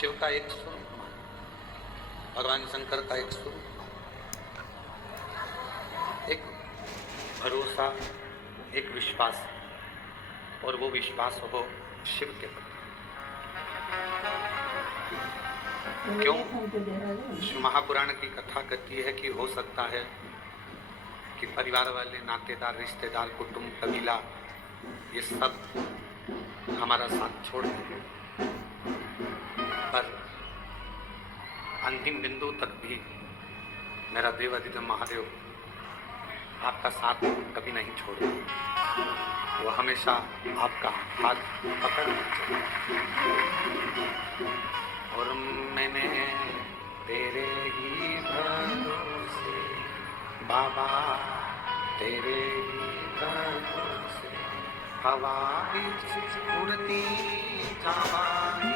शिव का एक स्वरूप, भगवान शंकर का एक स्वरूप, एक भरोसा, एक विश्वास, और वो विश्वास हो शिव के प्रति। क्यों? महापुराण की कथा कहती है कि हो सकता है कि परिवार वाले, नातेदार, रिश्तेदार, कुटुंब, कबीला, ये सब हमारा साथ छोड़ दें, पर अंतिम बिंदु तक भी मेरा देव अधिदेव महादेव आपका साथ कभी नहीं छोड़ेगा। वो हमेशा आपका हाथ पकड़ कर और मैंने तेरे ही भरोसे बाबा, तेरे ही भरोसे हवा बिच उड़ती जावानी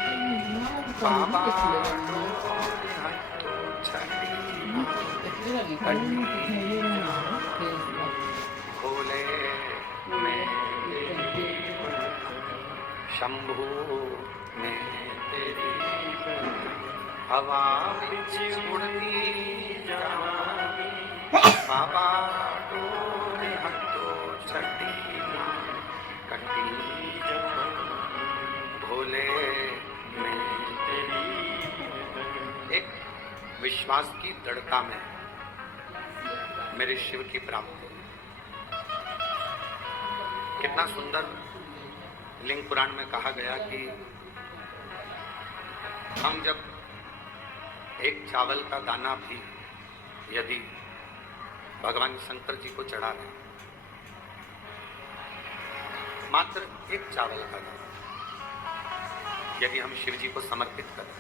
बाबा, तो छठी खोले में शंभू में तेरी हवा बिच उड़ती जावानी बाबा, तोरे हथों छठी कटी भोले में तेरी। एक विश्वास की दृढ़ता में मेरे शिव की प्राप्ति। कितना सुंदर लिंग पुराण में कहा गया कि हम जब एक चावल का दाना भी यदि भगवान शंकर जी को चढ़ा दें, मात्र एक चावल का दाना यदि हम शिव जी को समर्पित करें,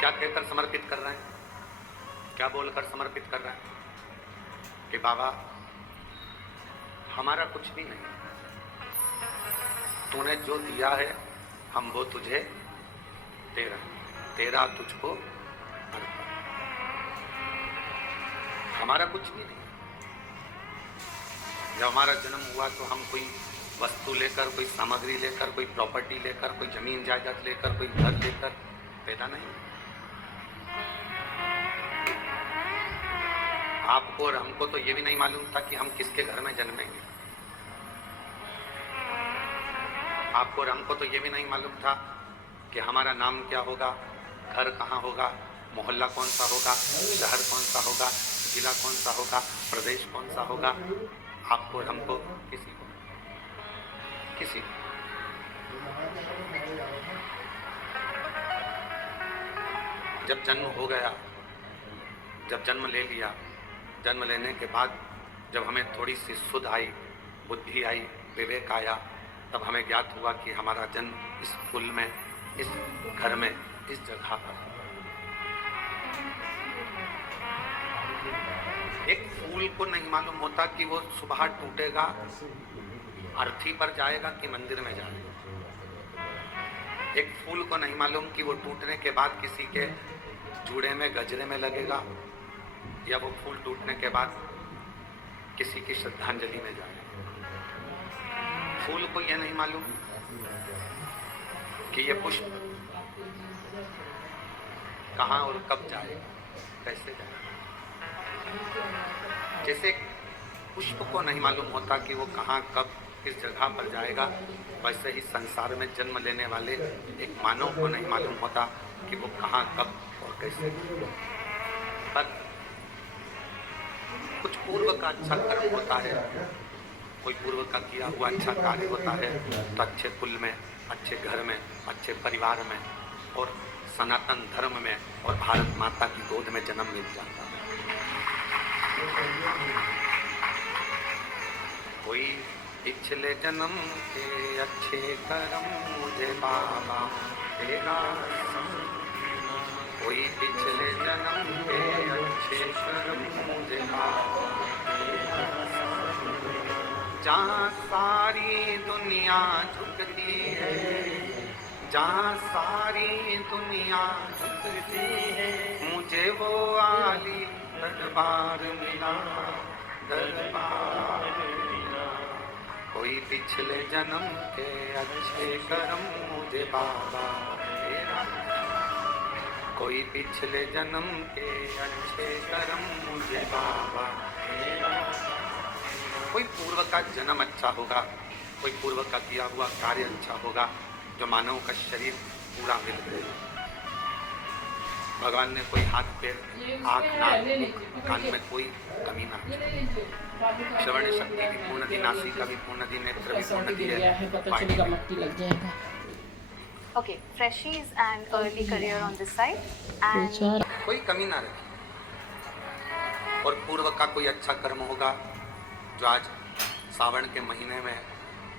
क्या कहकर समर्पित कर रहे हैं, क्या बोलकर समर्पित कर रहे हैं कि बाबा हमारा कुछ भी नहीं, तूने जो दिया है हम वो तुझे दे रहे हैं, तेरा तुझको अर्पण। हमारा कुछ भी नहीं। जब हमारा जन्म हुआ तो हम कोई वस्तु लेकर, कोई सामग्री लेकर, कोई प्रॉपर्टी लेकर, कोई जमीन जायदाद लेकर, कोई घर लेकर पैदा नहीं। आपको और हमको तो ये भी नहीं मालूम था कि हम किसके घर में जन्मेंगे। आपको और हमको तो ये भी नहीं मालूम था कि हमारा नाम क्या होगा, घर कहाँ होगा, मोहल्ला कौन सा होगा, शहर कौन सा होगा, जिला कौन सा होगा, प्रदेश कौन सा होगा। आपको और हमको किसी को जब जन्म हो गया, जब जन्म ले लिया, जन्म लेने के बाद जब हमें थोड़ी सी सुध आई, बुद्धि आई, विवेक आया, तब हमें ज्ञात हुआ कि हमारा जन्म इस कुल में, इस घर में, इस जगह पर। एक फूल को नहीं मालूम होता कि वो सुबह टूटेगा, अर्थी पर जाएगा कि मंदिर में जाएगा। एक फूल को नहीं मालूम कि वो टूटने के बाद किसी के जूड़े में, गजरे में लगेगा, या वो फूल टूटने के बाद किसी की श्रद्धांजलि में जाएगा। फूल को यह नहीं मालूम कि ये पुष्प कहाँ और कब जाएगा, कैसे जाएगा। जैसे पुष्प को नहीं मालूम होता कि वो कहाँ, कब, किस जगह पर जाएगा, वैसे ही संसार में जन्म लेने वाले एक मानव को नहीं मालूम होता कि वो कहाँ, कब और कैसे। पर कुछ पूर्व का अच्छा कर्म होता है, कोई पूर्व का किया हुआ अच्छा कार्य होता है, तो अच्छे कुल में, अच्छे घर में, अच्छे परिवार में और सनातन धर्म में और भारत माता की गोद में जन्म मिल जाता है। कोई पिछले जन्म के अच्छे कर्म मुझे बाबा तेरा, कोई पिछले जन्म के अच्छे कर्म मुझे बाबा तेरा। जहाँ सारी दुनिया झुकती है, जहाँ सारी दुनिया झुकती है, मुझे वो आली दरबार मिला, दरबार। कोई पिछले जन्म के अच्छे कर्म मुझे बाबा मेरा, कोई पिछले जन्म के अच्छे कर्म मुझे बाबा मेरा। कोई पूर्व का जन्म अच्छा होगा, कोई पूर्व का किया हुआ कार्य अच्छा होगा, जो मानव का शरीर पूरा मिल गया। भगवान ने कोई हाथ पैर आँख नाक कान में कोई कमी ना, श्रवण शक्ति भी पूर्ण दी, नासिका भी पूर्ण दी, नेत्र भी पूर्ण दी है। Okay, freshies and early career on this side, and कोई कमी ना रखी। और पूर्व का कोई अच्छा कर्म होगा, जो आज सावन के महीने में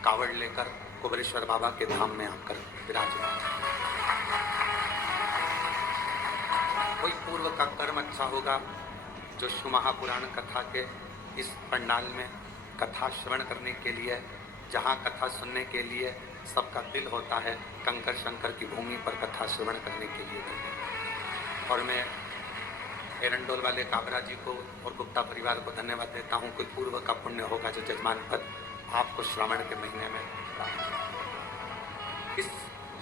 कावड़ लेकर कुबेरेश्वर बाबा के धाम में आकर विराजमान। कोई पूर्व का कर्म अच्छा होगा, जो शिव महापुराण कथा के इस पंडाल में कथा श्रवण करने के लिए, जहाँ कथा सुनने के लिए सबका दिल होता है, कंकर शंकर की भूमि पर कथा श्रवण करने के लिए। और मैं एरंडोल वाले काबरा जी को और गुप्ता परिवार को धन्यवाद देता हूँ। कोई पूर्व का पुण्य होगा जो जजमान पद आपको श्रावण के महीने में, इस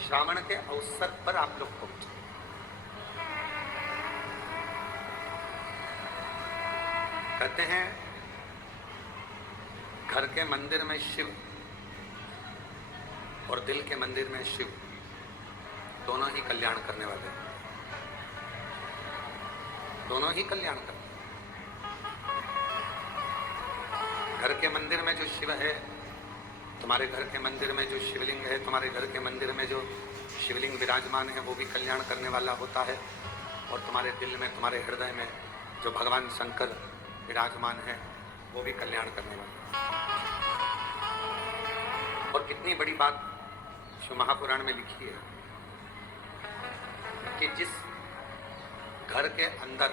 श्रावण के अवसर पर आप लोग पहुंचे। कहते हैं घर के मंदिर में शिव और दिल के मंदिर में शिव, दोनों ही कल्याण करने वाले हैं, दोनों ही कल्याण करने। घर के मंदिर में जो शिव है, तुम्हारे घर के मंदिर में जो शिवलिंग है, तुम्हारे घर के मंदिर में जो शिवलिंग विराजमान है, वो भी कल्याण करने वाला होता है। और तुम्हारे दिल में, तुम्हारे हृदय में जो भगवान शंकर विराजमान है, वो भी कल्याण करने वाला है। और कितनी बड़ी बात शिव महापुराण में लिखी है कि जिस घर के अंदर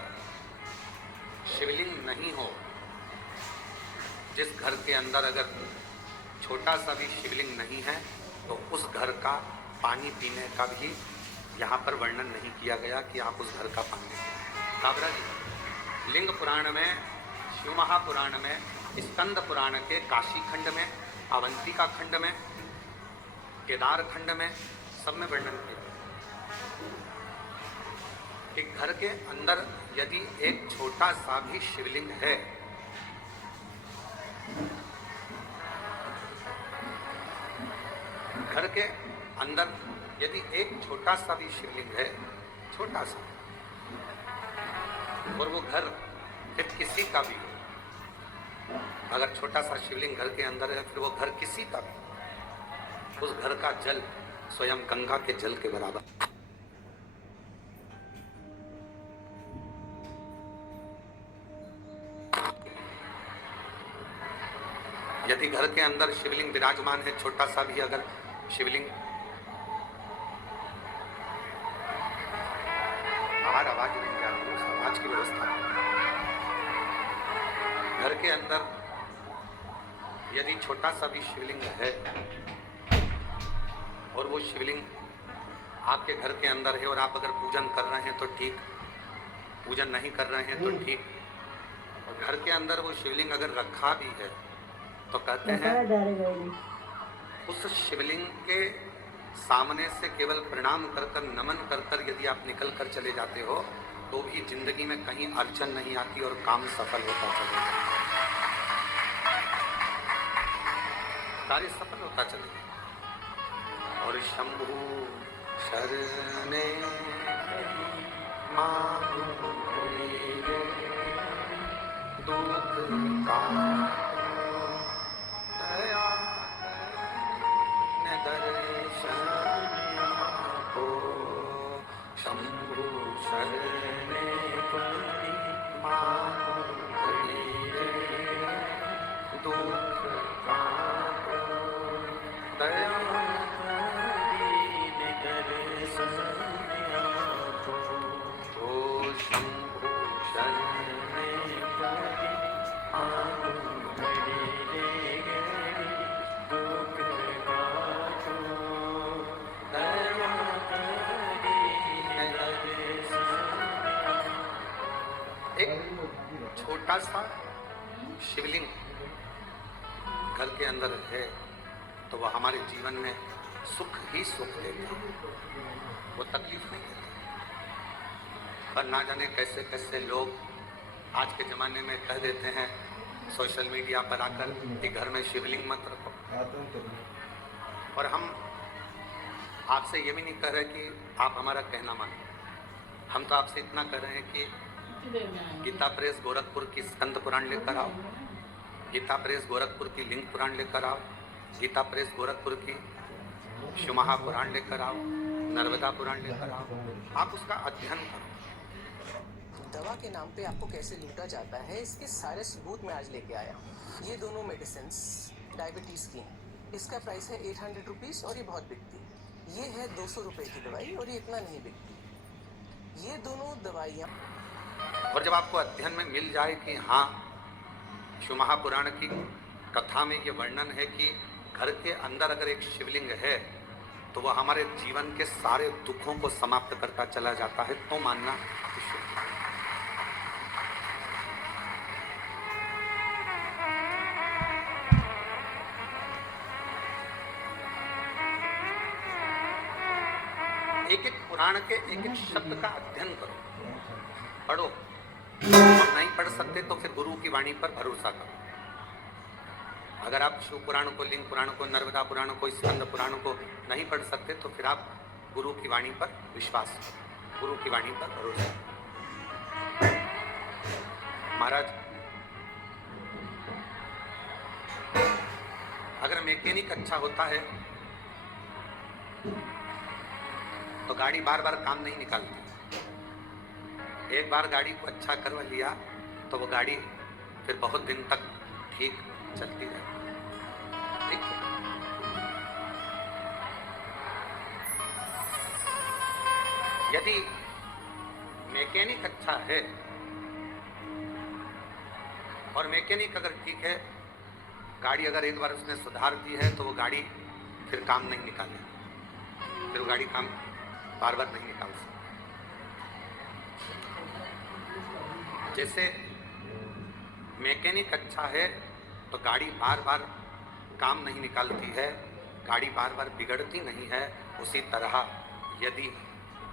शिवलिंग नहीं हो, जिस घर के अंदर अगर छोटा सा भी शिवलिंग नहीं है, तो उस घर का पानी पीने का भी यहाँ पर वर्णन नहीं किया गया कि आप उस घर का पानी पिए। काबरा जी, लिंग पुराण में, शिव महापुराण में, स्कंद पुराण के काशी खंड में, अवंतिका खंड में, केदार खंड में, सब में वर्णन किया कि घर के अंदर यदि एक छोटा सा भी शिवलिंग है, घर के अंदर यदि एक छोटा सा भी शिवलिंग है, छोटा सा, और वो घर फिर किसी का भी हो, अगर छोटा सा शिवलिंग घर के अंदर है, फिर वो घर किसी का भी, उस घर का जल स्वयं गंगा के जल के बराबर। यदि घर के अंदर शिवलिंग विराजमान है, छोटा सा भी अगर शिवलिंग, आवाज नहीं आ रही, आवाज की व्यवस्था। घर के अंदर यदि छोटा सा भी शिवलिंग है और वो शिवलिंग आपके घर के अंदर है, और आप अगर पूजन कर रहे हैं तो ठीक, पूजन नहीं कर रहे हैं तो ठीक, और घर के अंदर वो शिवलिंग अगर रखा भी है, तो कहते हैं उस शिवलिंग के सामने से केवल प्रणाम कर कर, नमन कर कर यदि आप निकल कर चले जाते हो, तो भी जिंदगी में कहीं अड़चन नहीं आती और काम सफल होता चलेगा, कार्य सफल होता चलेगा। और शंभु शरणे मांगो दुख का दया न दर्शन को, शंभु शरणे मांगो दुख का दया छोटा सा शिवलिंग घर के अंदर है, तो वह हमारे जीवन में सुख ही सुख देता है, वो तकलीफ नहीं देता। पर ना जाने कैसे कैसे लोग आज के ज़माने में कह देते हैं सोशल मीडिया पर आकर कि घर में शिवलिंग मत रखो। और हम आपसे ये भी नहीं कह रहे कि आप हमारा कहना मानो, हम तो आपसे इतना कह रहे हैं कि गीता प्रेस गोरखपुर की स्कंद पुराण लेकर आओ, गीता प्रेस गोरखपुर की लिंग पुराण लेकर आओ, गीता प्रेस गोरखपुर की शिवमहा पुराण लेकर आओ, नर्मदा पुराण लेकर आओ, आप उसका अध्ययन करो। दवा के नाम पे आपको कैसे लूटा जाता है, इसके सारे सबूत मैं आज लेके आया हूँ। ये दोनों मेडिसिन डायबिटीज़ की हैं। इसका प्राइस है 800 रुपीज़ और ये बहुत बिकती है। ये है 200 रुपये की दवाई और ये इतना नहीं बिकती। ये दोनों दवाइयाँ और जब आपको अध्ययन में मिल जाए कि हाँ शिवमहा पुराण की कथा में ये वर्णन है कि घर के अंदर अगर एक शिवलिंग है तो वह हमारे जीवन के सारे दुखों को समाप्त करता चला जाता है, तो मानना कि शुभ। एक एक पुराण के एक एक शब्द का अध्ययन करो, पढ़ो। और नहीं पढ़ सकते तो फिर गुरु की वाणी पर भरोसा करो। अगर आप शिव पुराण को, लिंग पुराण को, नर्मदा पुराण को, स्कंद पुराण को नहीं पढ़ सकते तो फिर आप गुरु की वाणी पर विश्वास करो, गुरु की वाणी पर भरोसा करो। महाराज, अगर मैकेनिक अच्छा होता है तो गाड़ी बार बार काम नहीं निकालती। एक बार गाड़ी को अच्छा करवा लिया तो वो गाड़ी फिर बहुत दिन तक ठीक चलती रहती। ठीक है? यदि मैकेनिक अच्छा है और मैकेनिक अगर ठीक है, गाड़ी अगर एक बार उसने सुधार दी है तो वो गाड़ी फिर काम नहीं निकालेगी, फिर वो गाड़ी काम बार बार नहीं निकाल सकती। जैसे मैकेनिक अच्छा है तो गाड़ी बार बार काम नहीं निकालती है, गाड़ी बार बार बिगड़ती नहीं है, उसी तरह यदि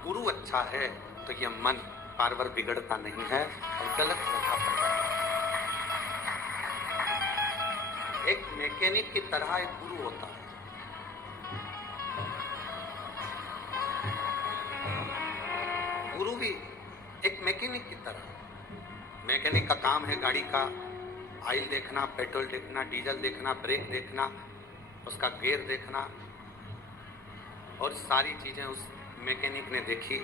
गुरु अच्छा है तो यह मन बार बार बिगड़ता नहीं है और गलत प्रभाव पड़ता है। एक मैकेनिक की तरह एक गुरु होता है। गुरु भी एक मैकेनिक की तरह। मैकेनिक का काम है गाड़ी का ऑयल देखना, पेट्रोल देखना, डीजल देखना, ब्रेक देखना, उसका गियर देखना, और सारी चीज़ें उस मैकेनिक ने देखी।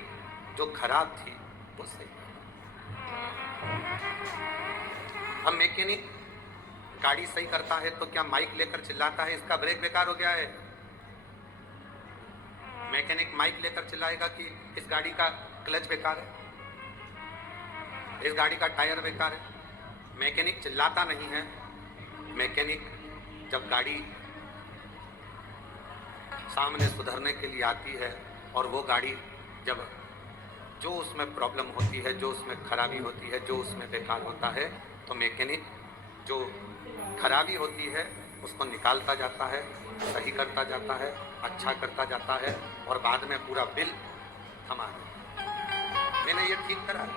जो खराब थी वो सही। अब मैकेनिक गाड़ी सही करता है तो क्या माइक लेकर चिल्लाता है इसका ब्रेक बेकार हो गया है? मैकेनिक माइक लेकर चिल्लाएगा कि इस गाड़ी का क्लच बेकार है, इस गाड़ी का टायर बेकार है? मैकेनिक चिल्लाता नहीं है। मैकेनिक जब गाड़ी सामने सुधरने के लिए आती है और वो गाड़ी जब जो उसमें प्रॉब्लम होती है, जो उसमें खराबी होती है, जो उसमें बेकार होता है, तो मैकेनिक जो खराबी होती है उसको निकालता जाता है, सही करता जाता है, अच्छा करता जाता है, और बाद में पूरा बिल थमा देता। मैंने ये ठीक करा।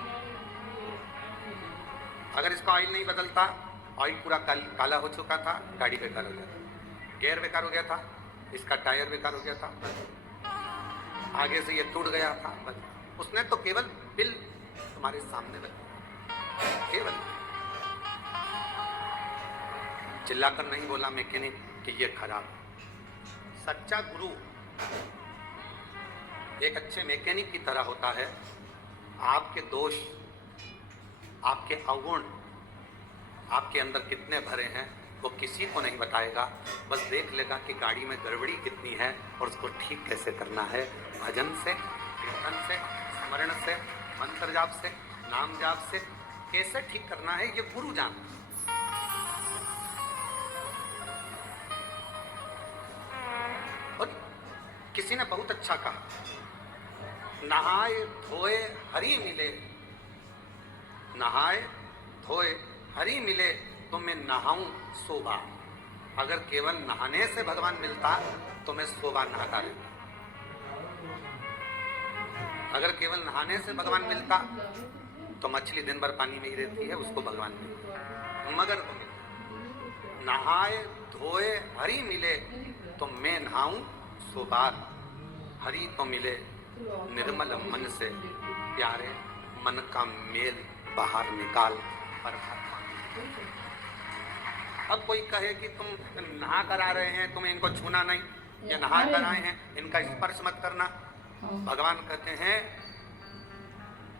अगर इसका ऑयल नहीं बदलता, ऑयल पूरा काला हो चुका था, गाड़ी बेकार हो गया था, गियर बेकार हो गया था, इसका टायर बेकार हो गया था, आगे से ये टूट गया था, बस उसने तो केवल बिल तुम्हारे सामने बना, केवल चिल्लाकर नहीं बोला मैकेनिक कि ये खराब। सच्चा गुरु एक अच्छे मैकेनिक की तरह होता है। आपके दोष, आपके अवगुण आपके अंदर कितने भरे हैं वो किसी को नहीं बताएगा, बस देख लेगा कि गाड़ी में गड़बड़ी कितनी है और उसको ठीक कैसे करना है। भजन से, कीर्तन से, स्मरण से, मंत्र जाप से, नाम जाप से कैसे ठीक करना है ये गुरु जानता है। और किसी ने बहुत अच्छा कहा, नहाए धोए हरि मिले, नहाए धोए हरि मिले तो मैं नहाऊं शोभा। अगर केवल नहाने से भगवान मिलता तो मैं 100 बार नहाता रहता। अगर केवल नहाने से भगवान मिलता तो मछली दिन भर पानी में ही रहती है, उसको भगवान मिलता। मगर नहाए धोए हरि मिले तो मैं नहाऊं 100 बार। हरि तो मिले निर्मल मन से, प्यारे मन का मेल बाहर निकाल परमात्मा। अब कोई कहे कि तुम नहा कर आ रहे हैं, तुम्हें इनको छूना नहीं, ये नहा कर आए हैं, इनका स्पर्श मत करना। भगवान कहते हैं,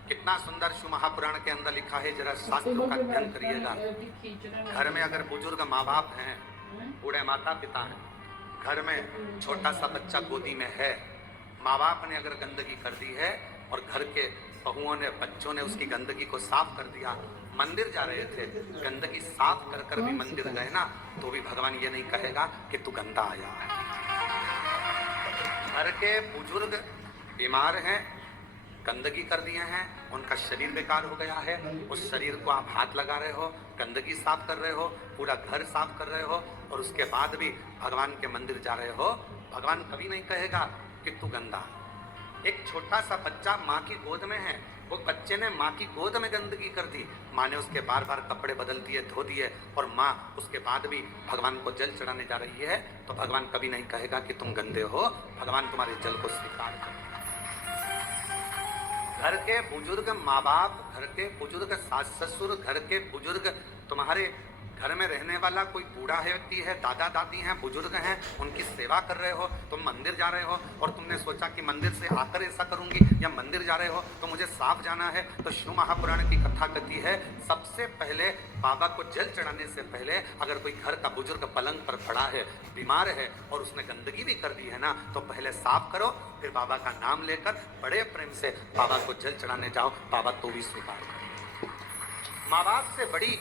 कितना सुंदर शिव महापुराण के अंदर लिखा है, जरा शास्त्रों का अध्ययन करिएगा। घर में अगर बुजुर्ग माँ बाप हैं, बूढ़े माता पिता हैं, घर में छोटा सा बच्चा गोदी में है, माँ बाप ने अगर गंदगी कर दी है और घर के बहुओं ने बच्चों ने उसकी गंदगी को साफ कर दिया, मंदिर जा रहे थे, गंदगी साफ कर कर भी मंदिर गए ना, तो भी भगवान ये नहीं कहेगा कि तू गंदा आया है। घर के बुजुर्ग बीमार हैं, गंदगी कर दिए हैं, उनका शरीर बेकार हो गया है, उस शरीर को आप हाथ लगा रहे हो, गंदगी साफ कर रहे हो, पूरा घर साफ कर रहे हो, और उसके बाद भी भगवान के मंदिर जा रहे हो, भगवान कभी नहीं कहेगा कि तू गंदा। एक छोटा सा बच्चा माँ की गोद में है, वो बच्चे ने माँ की गोद में गंदगी कर दी, माँ ने उसके बार बार कपड़े बदल दिए, धो दिए, और माँ उसके बाद भी भगवान को जल चढ़ाने जा रही है, तो भगवान कभी नहीं कहेगा कि तुम गंदे हो, भगवान तुम्हारे जल को स्वीकार कर। घर के बुजुर्ग माँ बाप, घर के बुजुर्ग सास ससुर, घर के बुजुर्ग तुम्हारे घर में रहने वाला कोई बूढ़ा व्यक्ति है, दादा दादी हैं, बुजुर्ग हैं, उनकी सेवा कर रहे हो, तुम मंदिर जा रहे हो और तुमने सोचा कि मंदिर से आकर ऐसा करूंगी, या मंदिर जा रहे हो तो मुझे साफ जाना है, तो शिव महापुराण की कथा कहती है, सबसे पहले बाबा को जल चढ़ाने से पहले अगर कोई घर का बुजुर्ग पलंग पर पड़ा है, बीमार है, और उसने गंदगी भी कर दी है ना, तो पहले साफ करो, फिर बाबा का नाम लेकर बड़े प्रेम से बाबा को जल चढ़ाने जाओ, बाबा तो भी स्वीकार करो। माँ बाप से बड़ी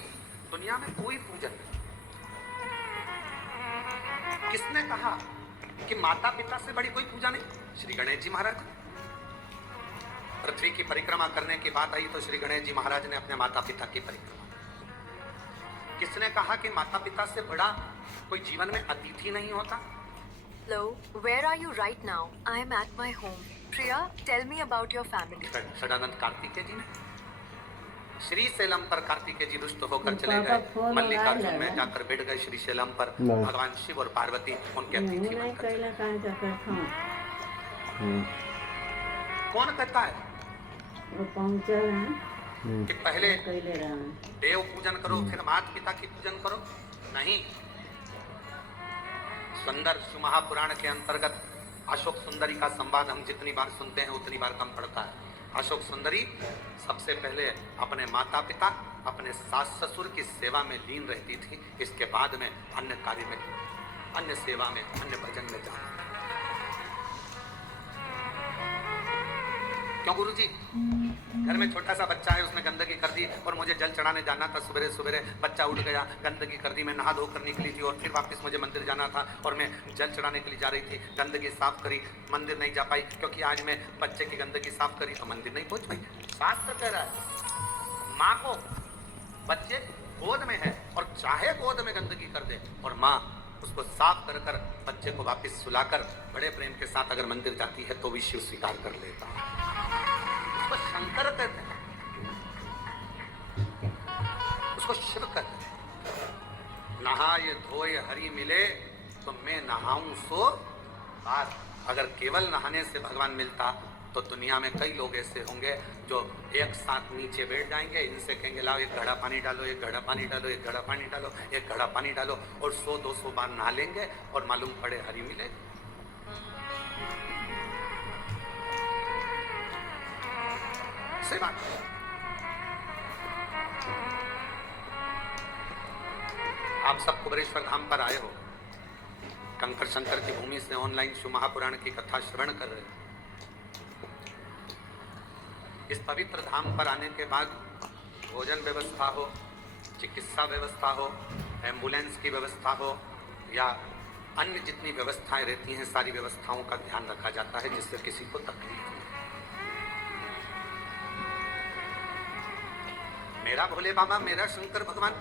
दुनिया में कोई पूजन नहीं। किसने कहा कि माता पिता से बड़ी कोई पूजा नहीं? श्री गणेश जी महाराज। पृथ्वी की परिक्रमा करने की बात आई तो श्री गणेश जी महाराज ने अपने माता पिता की परिक्रमा। किसने कहा कि माता पिता से बड़ा कोई जीवन में अतिथि नहीं होता? Hello, where are you right now? I am at my home. Priya, tell me about your family. Sadanand Kartikeya जी ने श्री शैलम पर कार्तिकेय जी रुष्ट होकर चले गए, मल्लिकार्जुन में जाकर बैठ गए श्री शैलम पर, भगवान शिव और पार्वती उनके अतिथि बनकर। कौन कहता है कि पहले देव पूजन करो फिर माता पिता की पूजन करो? नहीं। सुंदर शिव महापुराण के अंतर्गत अशोक सुंदरी का संवाद हम जितनी बार सुनते हैं उतनी बार कम पड़ता है। अशोक सुंदरी सबसे पहले अपने माता पिता, अपने सास ससुर की सेवा में लीन रहती थी, इसके बाद में अन्य कार्य में, अन्य सेवा में, अन्य भजन में जाती। क्यों गुरुजी? घर में छोटा सा बच्चा है, उसने गंदगी कर दी और मुझे जल चढ़ाने जाना था, सवेरे सवेरे बच्चा उठ गया, गंदगी कर दी, मैं नहा धोकर निकली थी और फिर वापस मुझे मंदिर जाना था और मैं जल चढ़ाने के लिए जा रही थी, गंदगी साफ करी, मंदिर नहीं जा पाई क्योंकि आज मैं बच्चे की गंदगी साफ करी तो मंदिर नहीं पहुंच पाई। शास्त्र कह रहा है माँ को बच्चे गोद में है और चाहे गोद में गंदगी कर दे और माँ उसको साफ कर कर बच्चे को वापस सुलाकर बड़े प्रेम के साथ अगर मंदिर जाती है तो भी शिव स्वीकार कर लेता है। उसको शंकर कहते हैं, उसको शिव कहते हैं। नहाए धोए हरि मिले तो मैं नहाऊं 100 बार। अगर केवल नहाने से भगवान मिलता तो दुनिया में कई लोग ऐसे होंगे जो एक साथ नीचे बैठ जाएंगे, इनसे कहेंगे लाओ एक घड़ा पानी डालो, एक घड़ा पानी डालो, एक घड़ा पानी डालो, एक घड़ा पानी डालो, और 100-200 बार नहा लेंगे और मालूम पड़े हरि मिले। से बात आप सब कुबरेश्वर धाम पर आए हो, कंकर शंकर की भूमि से ऑनलाइन शिव महापुराण की कथा श्रवण कर रहे हो। इस पवित्र धाम पर आने के बाद भोजन व्यवस्था हो, चिकित्सा व्यवस्था हो, एम्बुलेंस की व्यवस्था हो या अन्य जितनी व्यवस्थाएं रहती हैं, सारी व्यवस्थाओं का ध्यान रखा जाता है जिससे किसी को तकलीफ हो। मेरा भोले बाबा, मेरा शंकर भगवान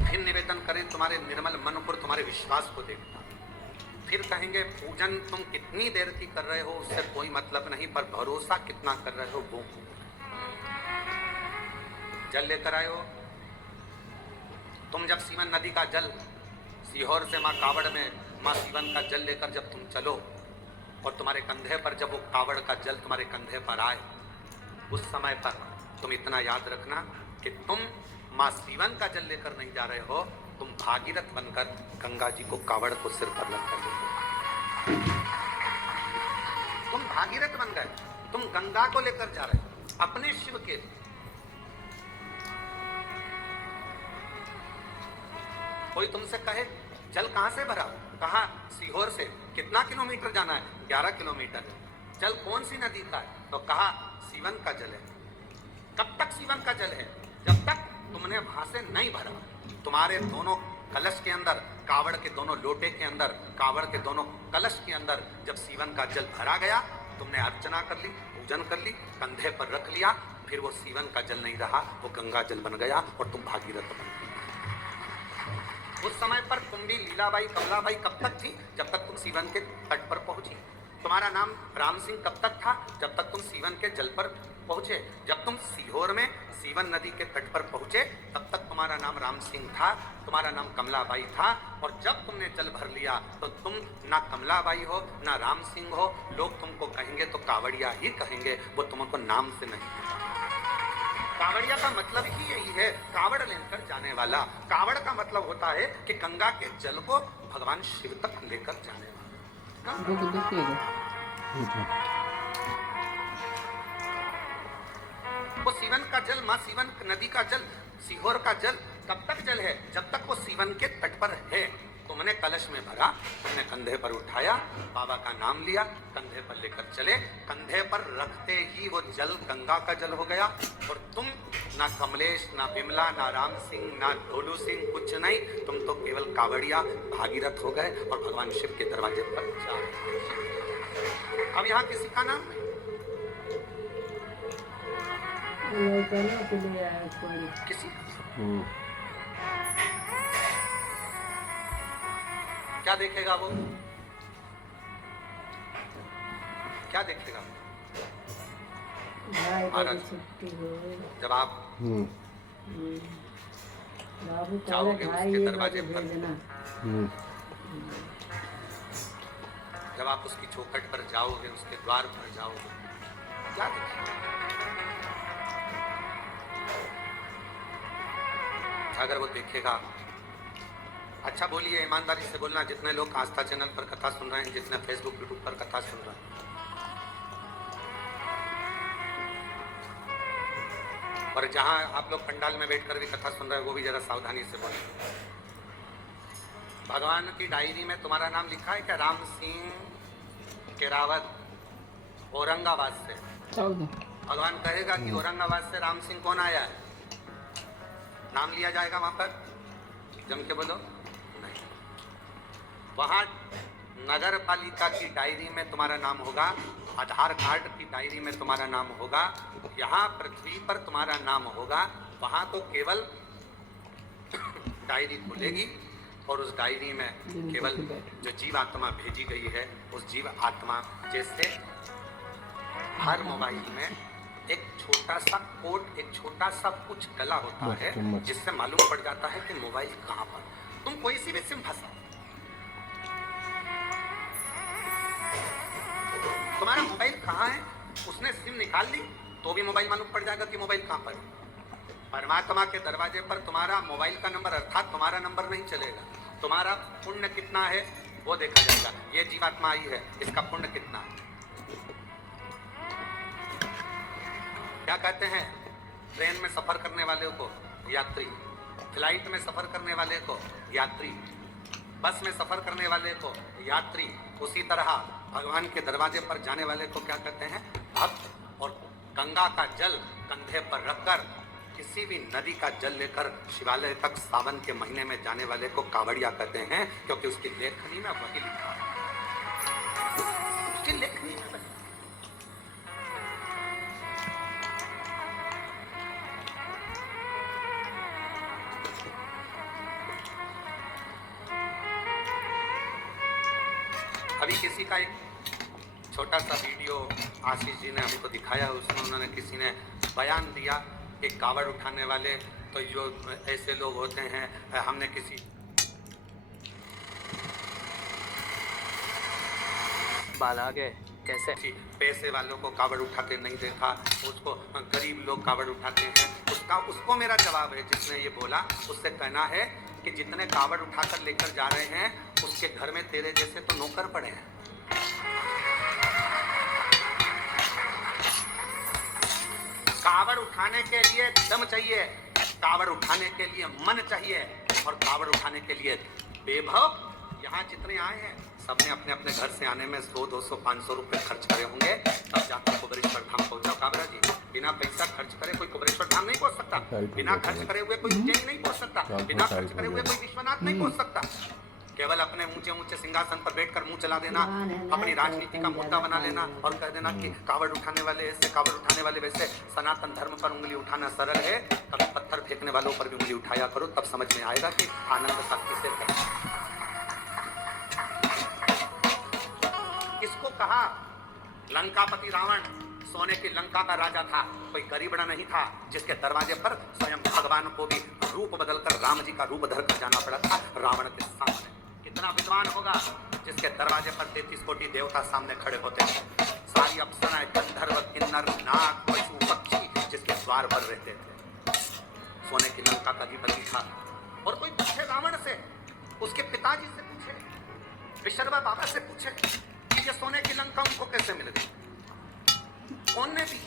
फिर निवेदन करें तुम्हारे निर्मल मन को, तुम्हारे विश्वास को देखता। फिर कहेंगे पूजन तुम कितनी देर की कर रहे हो उससे कोई मतलब नहीं, पर भरोसा कितना कर रहे हो वो। जल लेकर आए हो तुम, जब सीवन नदी का जल सीहोर से माँ कावड़ में माँ सीवन का जल लेकर जब तुम चलो और तुम्हारे कंधे पर जब वो कावड़ का जल तुम्हारे कंधे पर आए, उस समय पर तुम इतना याद रखना कि तुम माँ सीवन का जल लेकर नहीं जा रहे हो, तुम भागीरथ बनकर गंगा जी को कावड़ को सिर पर लगकर ले गए। तुम भागीरथ बन गए, तुम गंगा को लेकर जा रहे हो अपने शिव के। कोई तुमसे कहे जल कहां से भरा, कहा सीहोर से, कितना किलोमीटर जाना है, 11 किलोमीटर है। जल कौन सी नदी का है, तो कहा सीवन का जल है। कब तक सीवन का जल है, जब तक तुमने वहां से नहीं भरा। तुम्हारे दोनों कलश के अंदर, कावड़ के दोनों लोटे के अंदर, कावड़ के दोनों कलश के अंदर जब सीवन का जल भरा गया, तुमने अर्चना कर ली, पूजन कर ली, कंधे पर रख लिया, फिर वो सीवन का जल नहीं रहा, वो गंगा जल बन गया और तुम भागीरथ बन गए। उस समय पर तुम भी लीलाबाई कमलाबाई कब तक थी, जब तक तुम सीवन के तट पर पहुंची। तुम्हारा नाम राम सिंह कब तक था, जब तक तुम सीवन के जल पर पहुंचे। जब तुम सीहोर में सीवन नदी के तट पर पहुंचे तब तक तुम्हारा नाम राम सिंह था, तुम्हारा नाम कमलाबाई था। और जब तुमने जल भर लिया तो तुम ना कमलाबाई हो ना राम सिंह हो, लोग तुमको कहेंगे तो कावड़िया ही कहेंगे, वो तुमको नाम से नहीं। कावड़िया का मतलब ही यही है, कावड़ लेकर जाने वाला। कावड़ का मतलब होता है कि गंगा के जल को भगवान शिव तक लेकर जाने वाला। वो सीवन का जल, माँ सीवन नदी का जल, सीहोर का जल कब तक जल है, जब तक वो सीवन के तट पर है। तुमने कलश में भरा, तुमने कंधे पर उठाया, बाबा का नाम लिया, कंधे पर लेकर चले, कंधे पर रखते ही वो जल गंगा का जल हो गया। और तुम ना कमलेश, ना बिमला, ना राम सिंह, ना ढोलू सिंह, कुछ नहीं, तुम तो केवल कावड़िया भागीरथ हो गए और भगवान शिव के दरवाजे पर जा रहे। अब यहाँ किसी का नाम नहीं, किसी क्या देखेगा वो, क्या देखेगा महाराज। जब आप जाओगे उसके दरवाजे पर, जब आप उसकी चौखट पर जाओगे, उसके द्वार पर जाओगे, क्या देखेगा। अगर वो देखेगा, अच्छा बोलिए, ईमानदारी से बोलना, जितने लोग आस्था चैनल पर कथा सुन रहे हैं, जितने फेसबुक यूट्यूब पर कथा सुन रहे हैं, और जहां आप लोग पंडाल में बैठकर भी कथा सुन रहे हैं, वो भी जरा सावधानी से बोलें। भगवान की डायरी में तुम्हारा नाम लिखा है क्या, राम सिंह केरावत, औरंगाबाद से। भगवान कहेगा कि औरंगाबाद से राम सिंह कौन आया है, नाम लिया जाएगा वहां पर, जम के बोलो नहीं। वहां नगर पालिका की डायरी में तुम्हारा नाम होगा, आधार कार्ड की डायरी में तुम्हारा नाम होगा, यहाँ पृथ्वी पर तुम्हारा नाम होगा। वहां तो केवल डायरी खुलेगी और उस डायरी में केवल जो जीव आत्मा भेजी गई है, उस जीव आत्मा, जैसे हर मोबाइल में एक छोटा सा कोड, एक छोटा सा कुछ डला होता है, जिससे मालूम पड़ जाता है कि मोबाइल कहाँ पर। तुम कोई सी भी सिम फंसाओ, तुम्हारा मोबाइल कहाँ है, उसने सिम निकाल ली तो भी मोबाइल मालूम पड़ जाएगा कि मोबाइल कहाँ पर है। परमात्मा के दरवाजे पर तुम्हारा मोबाइल का नंबर, अर्थात तुम्हारा नंबर नहीं चलेगा, तुम्हारा पुण्य कितना है वो देखा जाएगा। ये जीवात्मा आई है, इसका पुण्य कितना है। क्या कहते हैं, ट्रेन में सफर करने वाले को यात्री, फ्लाइट में सफर करने वाले को यात्री, बस में सफर करने वाले को यात्री, उसी तरह भगवान के दरवाजे पर जाने वाले को क्या कहते हैं, भक्त। और गंगा का जल कंधे पर रखकर किसी भी नदी का जल लेकर शिवालय तक सावन के महीने में जाने वाले को कावड़िया कहते हैं, क्योंकि उसकी लेखनी में वही लिखा है, उसकी लेखनी में वही। अभी किसी का एक छोटा सा वीडियो आशीष जी ने हमको दिखाया, उसमें उन्होंने किसी ने बयान दिया कि कावड़ उठाने वाले तो जो ऐसे लोग होते हैं, हमने किसी बाल आ गए कैसे? पैसे वालों को कावड़ उठाते नहीं देखा, उसको गरीब लोग कावड़ उठाते हैं। उसको मेरा जवाब है, जिसने ये बोला उससे कहना है कि जितने कावड़ उठाकर लेकर जा रहे हैं उसके घर में तेरे जैसे तो नौकर पड़े हैं। कावड़ उठाने के लिए दम चाहिए, कावड़ उठाने के लिए मन चाहिए, और कावड़ उठाने के लिए बेभव। यहाँ जितने आए हैं सबने अपने अपने घर से आने में 100, 200, 500 रुपए खर्च करे होंगे, तब जाकर कुबेरेश्वर धाम पहुंचा। काबरा जी, बिना पैसा खर्च करे कोई कुबेरेश्वर धाम नहीं पहुंच सकता, बिना खर्च करे हुए कोई उज्जैन नहीं पहुंच सकता, बिना खर्च करे हुए कोई विश्वनाथ नहीं पहुंच सकता। केवल अपने ऊंचे ऊंचे सिंहासन पर बैठकर मुंह चला देना, अपनी राजनीति का मुद्दा बना लेना और कह देना कि कावड़ उठाने वाले ऐसे, कावड़ उठाने वाले वैसे। सनातन धर्म पर उंगली उठाना सरल है, कभी पत्थर फेंकने वालों पर भी उंगली उठाया करो, तब समझ में आएगा कि आनंद का किसे कहते हैं। इसको कहा लंकापति रावण सोने की लंका का राजा था, कोई गरीबड़ा नहीं था जिसके दरवाजे पर स्वयं भगवान को भी रूप बदलकर राम जी का रूप धरकर जाना पड़ा था रावण के सामने। कितना विद्वान होगा जिसके दरवाजे पर 33 कोटि देवता सामने खड़े होते थे, सारी अप्सराएं, गंधर्व, किन्नर, नाग, पशु, पक्षी जिसके द्वार पर रहते थे। सोने की लंका का अधिपति था। और कोई पूछे रावण से, उसके पिताजी से पूछे, विशर्वा बाबा से पूछे कि ये सोने की लंका उनको कैसे मिल गई, कौन ने दी?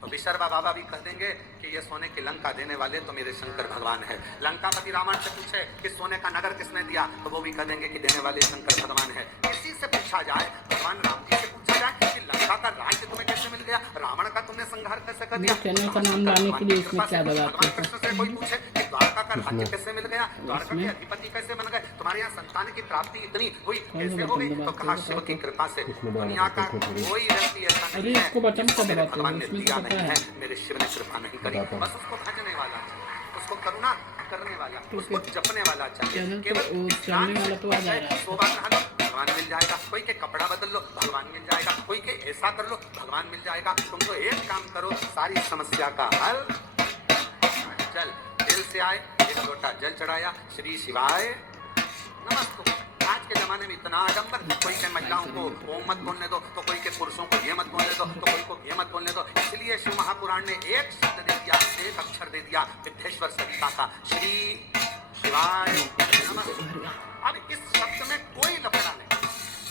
तो विशर्वा बाबा भी कह देंगे कि ये सोने की लंका देने वाले तो मेरे शंकर भगवान है। लंकापति रावण से पूछे कि सोने का नगर किसने दिया, तो वो भी कह देंगे कि देने वाले शंकर भगवान है। किसी से पूछा जाए, भगवान राम जी से पूछा जाए कि लंका का राज्य तुम्हें कैसे मिल गया, रावण का तुमने संहार कैसे कर दिया, चैनल का नाम लाने के लिए इसमें क्या दबाते हैं? कृष्ण से कोई पूछे कि द्वारका का राज्य कैसे मिल गया, द्वारका के अधिपति कैसे बन गए, तुम्हारे यहाँ संतान की प्राप्ति इतनी हुई कैसे हो गई, तो कहा शिव की कृपा से। दुनिया का कोई व्यक्ति ऐसा नहीं है भगवान ने दिया नहीं है, मेरे शिव ने कृपा नहीं करी। बस उसको भजने वाला चाहिए, उसको करुणा करने वाला, उसको जपने वाला चाहिए। केवल शोभा ग्रहण भगवान मिल जाएगा, कोई के कपड़ा बदल लो भगवान मिल जाएगा, कोई के ऐसा कर लो भगवान मिल जाएगा। तुमको एक काम करो, सारी समस्या का हल जल, दिल से आए, एक लोटा जल चढ़ाया, श्री शिवाय नमस्ते। आज के जमाने में इतना आडंबर, कोई के महिलाओं को ओम मत बोलने दो, तो कोई के पुरुषों को ये मत बोलने दो, तो कोई को ये मत बोलने दो। इसलिए शिव महापुराण ने एक शब्द दे दिया, एक अक्षर दे दिया विद्येश्वर सविता का, श्री शिवाय नमः। अब इस शब्द में कोई लफड़ा नहीं,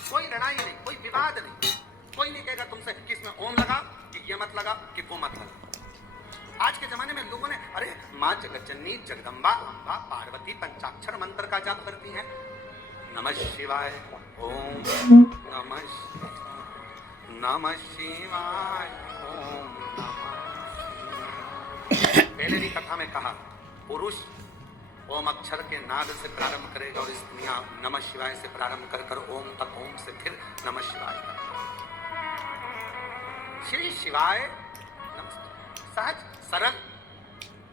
कोई लड़ाई नहीं, कोई विवाद नहीं, कोई नहीं कहेगा तुमसे कि इसमें ओम लगा कि ये मत लगा कि वो मत लगा। आज के जमाने में लोगों ने, अरे माँ जगज्जननी जगदम्बा अम्बा पार्वती पंचाक्षर मंत्र का जाप करती हैं, नमः शिवाय, ओम नमः शिवाय, ओम नमः। पहले भी कथा में कहा, पुरुष ओम अक्षर के नाद से प्रारंभ करेगा और स्त्रियां नमः शिवाय से प्रारंभ कर ओम तक, ओम से फिर नमः शिवाय। श्री शिवाय नमस्ते। सहज सरल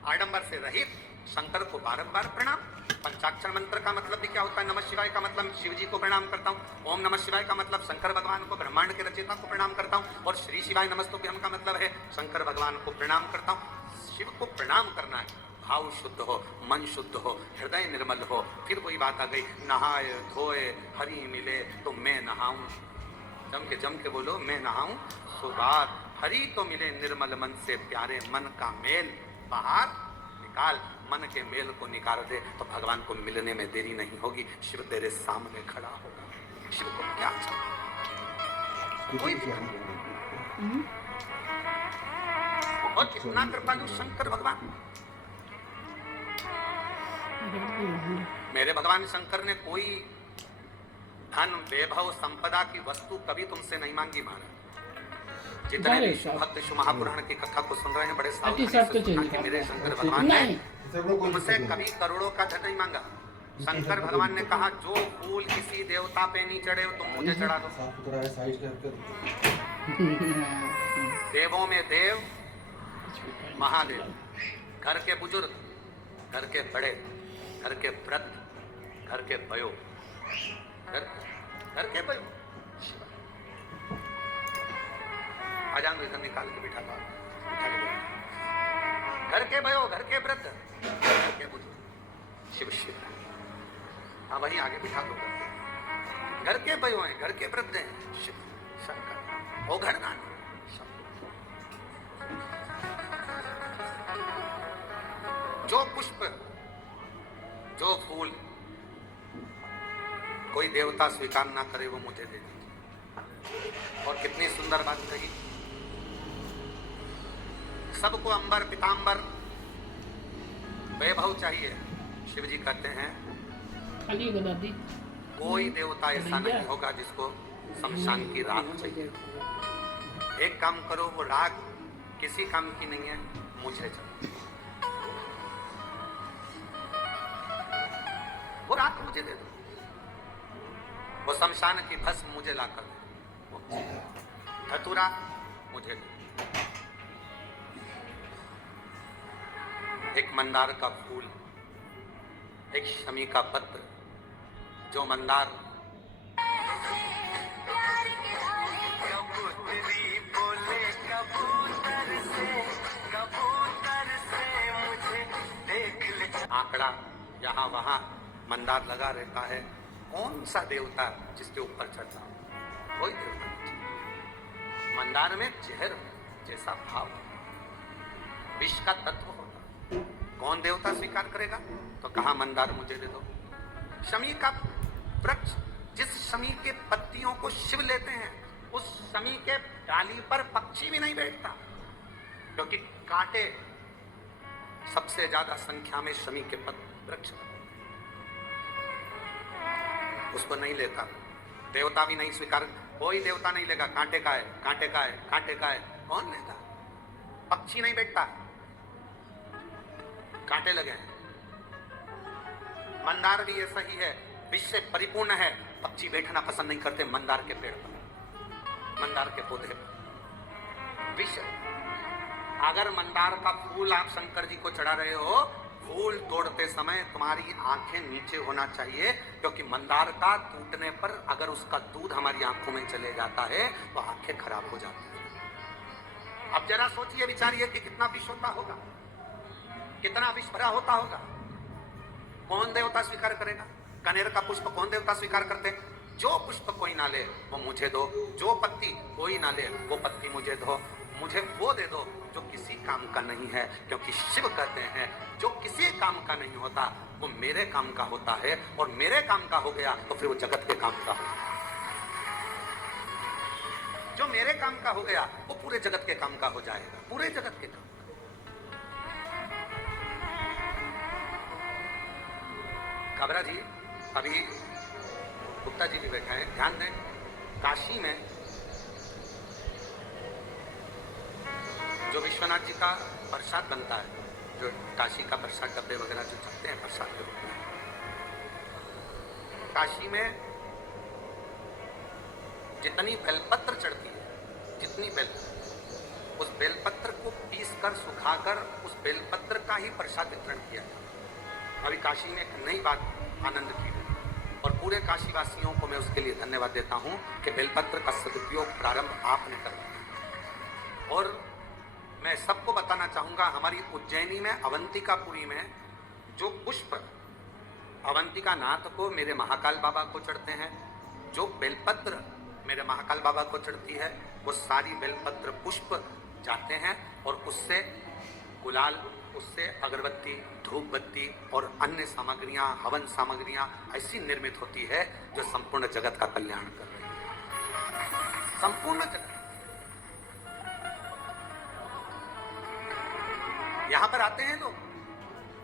आडंबर से रहित शंकर को बारंबार प्रणाम। पंचाक्षर मंत्र का मतलब भी क्या होता है? नमः शिवाय का मतलब शिव जी को प्रणाम करता हूँ, ओम नमः शिवाय का मतलब शंकर भगवान को, ब्रह्मांड के रचयिता को प्रणाम करता हूँ, और श्री शिवाय नमस्तुभ्यम का मतलब है शंकर भगवान को प्रणाम करता हूँ। शिव को प्रणाम करना है, भाव शुद्ध हो, मन शुद्ध हो, हृदय निर्मल हो। फिर वही बात आ गई, नहाए धोए हरि मिले तो मैं नहाऊं। जम के बोलो, मैं नहाऊं सुबार हरि तो मिले निर्मल मन से प्यारे, मन का मेल बाहर निकाल, मन के मेल को निकाल दे तो भगवान को मिलने में देरी नहीं होगी। शिव तेरे सामने खड़ा होगा। शिव को क्या चाहिए? कोई और कितना कृपालु शंकर भगवान। मेरे भगवान शंकर ने कोई धन वैभव संपदा की वस्तु कभी तुमसे नहीं मांगी महाराज। जितने भी भक्त शिव महापुराण की कथा को सुन रहे हैं, बड़े सावधानी से सुनना कि मेरे शंकर भगवान ने तुमसे कभी करोड़ों का धन नहीं मांगा। शंकर भगवान ने कहा, जो फूल किसी देवता पे नहीं चढ़े हो तुम मुझे चढ़ा दो। देवों में देव महादेव, घर के बुजुर्ग, घर के बड़े, घर के वृद्ध, घर के भयो, घर के भयो आजान इधर निकाल के बिठा लो, बिठा के बैठो। घर के भयो, घर के वृद्ध, घर के बुजुर्ग, शिव शिव। हाँ वही आगे बिठा दो। घर के भयो हैं, घर के वृद्ध हैं, शिव शंकर। वो घर ना जो पुष्प, जो फूल कोई देवता स्वीकार ना करे वो मुझे दे दीजिए। और कितनी सुंदर बात कही, सबको अंबर पीतांबर वैभव चाहिए। शिव जी कहते हैं खाली दादी कोई देवता ऐसा नहीं होगा जिसको शमशान की राख चाहिए। एक काम करो, वो राख किसी काम की नहीं है, मुझे चाहिए। वो राख मुझे दे दो, वो शमशान की भस्म मुझे ला कर दो, धतूरा मुझे दो। एक मंदार का फूल, एक शमी का पत्र, जो मंदार आंकड़ा यहाँ वहाँ मंदार लगा रहता है। कौन सा देवता जिसके ऊपर चढ़ता हो? कोई देवता नहीं। मंदार में जहर जैसा भाव, विष का तत्व होता। कौन देवता स्वीकार करेगा? तो कहा मंदार मुझे दे दो। शमी का वृक्ष, जिस शमी के पत्तियों को शिव लेते हैं, उस शमी के डाली पर पक्षी भी नहीं बैठता, क्योंकि कांटे सबसे ज्यादा संख्या में शमी के वृक्ष, उसको नहीं लेता। देवता भी नहीं स्वीकार, कोई देवता नहीं लेगा। कांटे का है, कांटे का है, कांटे का है, कौन लेगा? पक्षी नहीं बैठता, कांटे लगे हैं। मंदार भी ऐसा ही है, विष से परिपूर्ण है। पक्षी बैठना पसंद नहीं करते मंदार के पेड़ पर, मंदार के पौधे पर। विष, अगर मंदार का फूल आप शंकर जी को चढ़ा रहे हो, फूल तोड़ते समय तुम्हारी आंखें नीचे होना चाहिए, क्योंकि मंदार का टूटने पर अगर उसका दूध हमारी आंखों में चले जाता है तो आंखें खराब हो जाती हैं। अब जरा सोचिए, विचारिए कि कितना विष होता होगा, कितना विष भरा होता होगा। कौन देवता स्वीकार करेगा? कनेर का पुष्प कौन देवता स्वीकार करते? जो पुष्प कोई ना ले वो मुझे दो, जो पत्ती कोई ना ले वो पत्ती मुझे दो। मुझे वो दे दो जो किसी काम का नहीं है, क्योंकि शिव कहते हैं जो किसी काम का नहीं होता वो मेरे काम का होता है, और मेरे काम का हो गया तो फिर वो जगत के काम का होगा। जो मेरे काम का हो गया वो पूरे जगत के काम का हो जाएगा, पूरे जगत के काम। खबरा जी, अभी गुप्ता जी भी बैठे हैं, ध्यान दें। काशी में जो विश्वनाथ जी का प्रसाद बनता है, जो काशी का प्रसाद डब्बे वगैरह जो चलते हैं प्रसाद के रूप में, काशी में जितनी बेलपत्र चढ़ती है, जितनी बेलपत्र, उस बेलपत्र को पीसकर सुखाकर उस बेलपत्र का ही प्रसाद वितरण किया जाता। अभी काशी में एक नई बात आनंद की है, और पूरे काशीवासियों को मैं उसके लिए धन्यवाद देता हूँ कि बेलपत्र का सदुपयोग प्रारंभ आपने करवाया। और मैं सबको बताना चाहूँगा, हमारी उज्जैनी में अवंतिकापुरी में जो पुष्प अवंतिका नाथ को, मेरे महाकाल बाबा को चढ़ते हैं, जो बेलपत्र मेरे महाकाल बाबा को चढ़ती है, वो सारी बेलपत्र पुष्प जाते हैं और उससे गुलाल, उससे अगरबत्ती, धूप बत्ती और अन्य सामग्रियाँ, हवन सामग्रियाँ ऐसी निर्मित होती है जो संपूर्ण जगत का कल्याण कर रही है। संपूर्ण जगत। यहाँ पर आते हैं लोग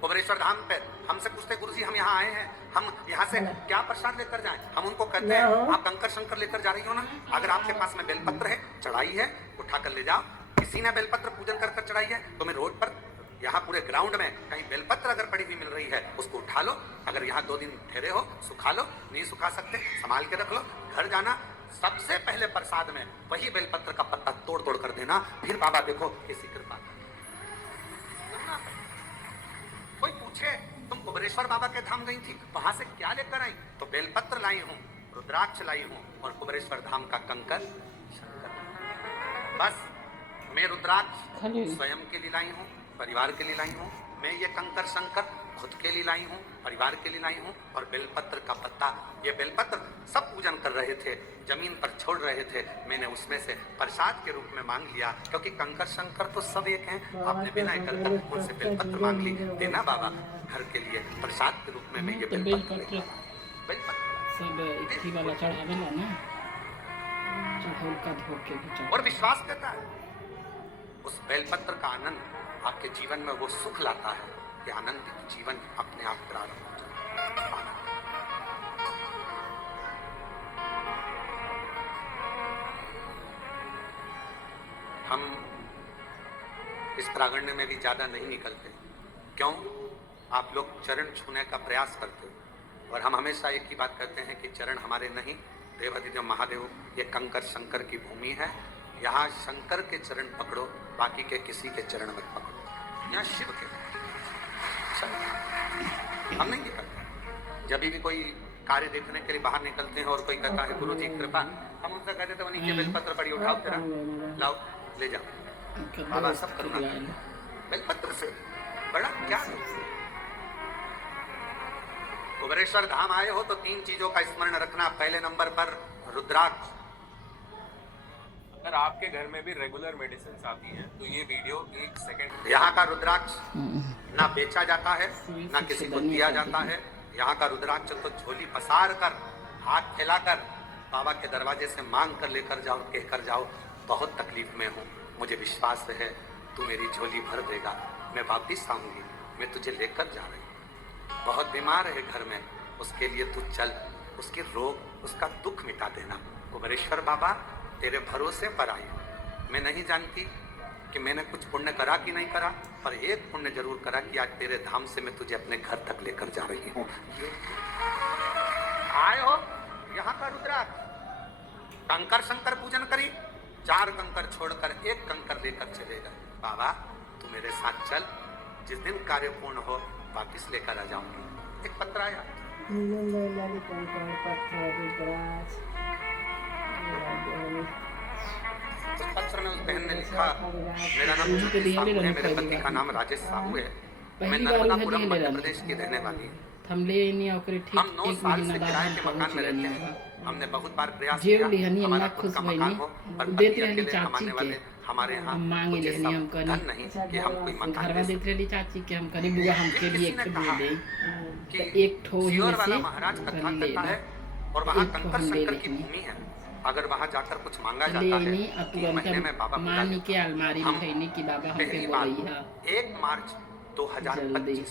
कुबरेश्वर धाम पे, हमसे पूछते गुरुजी हम यहाँ आए हैं, हम यहाँ से क्या प्रसाद लेकर जाएं? हम उनको कहते हैं आप कंकर शंकर लेकर जा रही हो ना, अगर आपके पास में बेलपत्र है, चढ़ाई है, उठा कर ले जाओ। किसी ने बेलपत्र पूजन कर चढ़ाई है, तुम्हें रोड पर यहाँ पूरे ग्राउंड में कहीं बेलपत्र अगर पड़ी हुई मिल रही है, उसको उठा लो। अगर यहाँ 2 दिन ठहरे हो, सुखा लो, नहीं सुखा सकते संभाल के रख लो। घर जाना, सबसे पहले प्रसाद में वही बेलपत्र का पत्ता तोड़ तोड़ कर देना, फिर बाबा देखो कैसी कृपा। कोई पूछे तुम कुबरेश्वर बाबा के धाम गई थी, वहां से क्या लेकर आई? तो बेलपत्र लाई हूँ। रुद्राक्ष लाई हूं और कुबेरेश्वर धाम का कंकर शंकर। बस मैं रुद्राक्ष खाली स्वयं के लिए लाई हूं, परिवार के लिए लाई हूं। मैं ये कंकर शंकर खुद के लिए लाई हूं, परिवार के लिए लाई हूं। और बेलपत्र का पत्ता, ये बेलपत्र सब पूजन कर रहे थे, जमीन पर छोड़ रहे थे, मैंने उसमें से प्रसाद के रूप में मांग लिया, क्योंकि कंकर शंकर तो सब एक हैं। आपने बिना कर उनसे बेलपत्र मांग ली, देना बाबा घर के लिए प्रसाद के रूप में मैं ये तो बेलपत्र बेलपत्र सब इसी वाला चढ़ावेला ना, चढ़ौल का धो के भी चढ़ा। और विश्वास करता है उस बेलपत्र का आनंद आपके जीवन में वो सुख लाता है कि आनंदित जीवन अपने आप प्रारंभ हो जाए। हम इस प्रांगण में भी ज्यादा नहीं निकलते, क्यों? आप लोग चरण छूने का प्रयास करते हो और हम हमेशा एक ही बात करते हैं कि चरण हमारे नहीं, देवाधिदेव महादेव ये कंकर शंकर की भूमि है। यहाँ शंकर के चरण पकड़ो, बाकी के किसी के चरण मत पकड़ो। यहाँ शिव के हम नहीं निकलते। जब भी कोई कार्य देखने के लिए बाहर निकलते हैं और कोई कहता है गुरु जी कृपा, हम उनसे कहते थे वो नीचे बेलपत्र पड़ी, उठाओ तेरा, लाओ ले जाओ, बाबा सब करूँगा। बेलपत्र से बड़ा क्या कुबेरेश्वर धाम आए हो तो 3 चीजों का स्मरण रखना। पहले नंबर पर रुद्राक्ष। अगर आपके घर में भी रेगुलर मेडिसिन आती हैं तो ये वीडियो 1 सेकंड। यहाँ का रुद्राक्ष ना बेचा जाता है ना किसी को दिया जाता है। यहाँ का रुद्राक्ष तो झोली पसार कर, हाथ फैलाकर बाबा के दरवाजे से मांग कर लेकर जाओ, कहकर जाओ बहुत तकलीफ में हूँ, मुझे विश्वास है तू मेरी झोली भर देगा, मैं वापिस आऊंगी, मैं तुझे लेकर जा रही हूँ। बहुत बीमार है घर में, उसके लिए तू चल, उसके रोग उसका दुख मिटा देना। कुबेरेश्वर बाबा तेरे भरोसे पर आई हूँ। मैं नहीं जानती कि मैंने कुछ पुण्य करा कि नहीं करा, पर एक पुण्य जरूर करा कि आज तेरे धाम से मैं तुझे अपने घर तक लेकर जा रही हूँ। आए हो यहाँ का रुद्राक्ष, कंकर शंकर पूजन करी, 4 कंकर छोड़कर 1 कंकर लेकर चले गए। बाबा तू मेरे साथ चल, जिस दिन कार्य पूर्ण हो वापिस लेकर आ जाऊंगी। एक पत्र आया, उस पत्र में उस बहन ने लिखा, मेरा नाम ज्योति साहू है, मेरे पति का नाम राजेश साहू है, मैं नर्मदापुरम मध्य प्रदेश की रहने वाली हूँ। हम ले नहीं ओकरे ठीक हम 9 एक साल महीना से बाद किराए के हम मकान में पहुंच रहते गए हैं। हैं। हमने बहुत बार प्रयास जेब किया लिहनी हम हमारा ना खुद खुश का भइनी, मकान हो, पर देत पति रहली अकेले चाची कमाने वाले के, हमारे यहाँ हम मांगे मुझे लेनी सब हम करी धन नहीं कि हम कोई मकान घरवा ले देत सकें। रहली चाची के, हम करी बुआ हमके भी एक किसी ने ठो कहा दे कि तो एक ठो ही सियोर में वाला से महाराज कथा करी ले कहता ला। है और वहाँ एक ठो कंकर हम ले शंकर की लेनी। भूमि है, अगर वहाँ जाकर कुछ मांगा ले जाता है नहीं अब 3 महीने में बाबा बुला मानी लेते के हैं। अलमारी हम में धइनी कि बाबा हमके पहली बार बोलई हा 1 मार्च 2025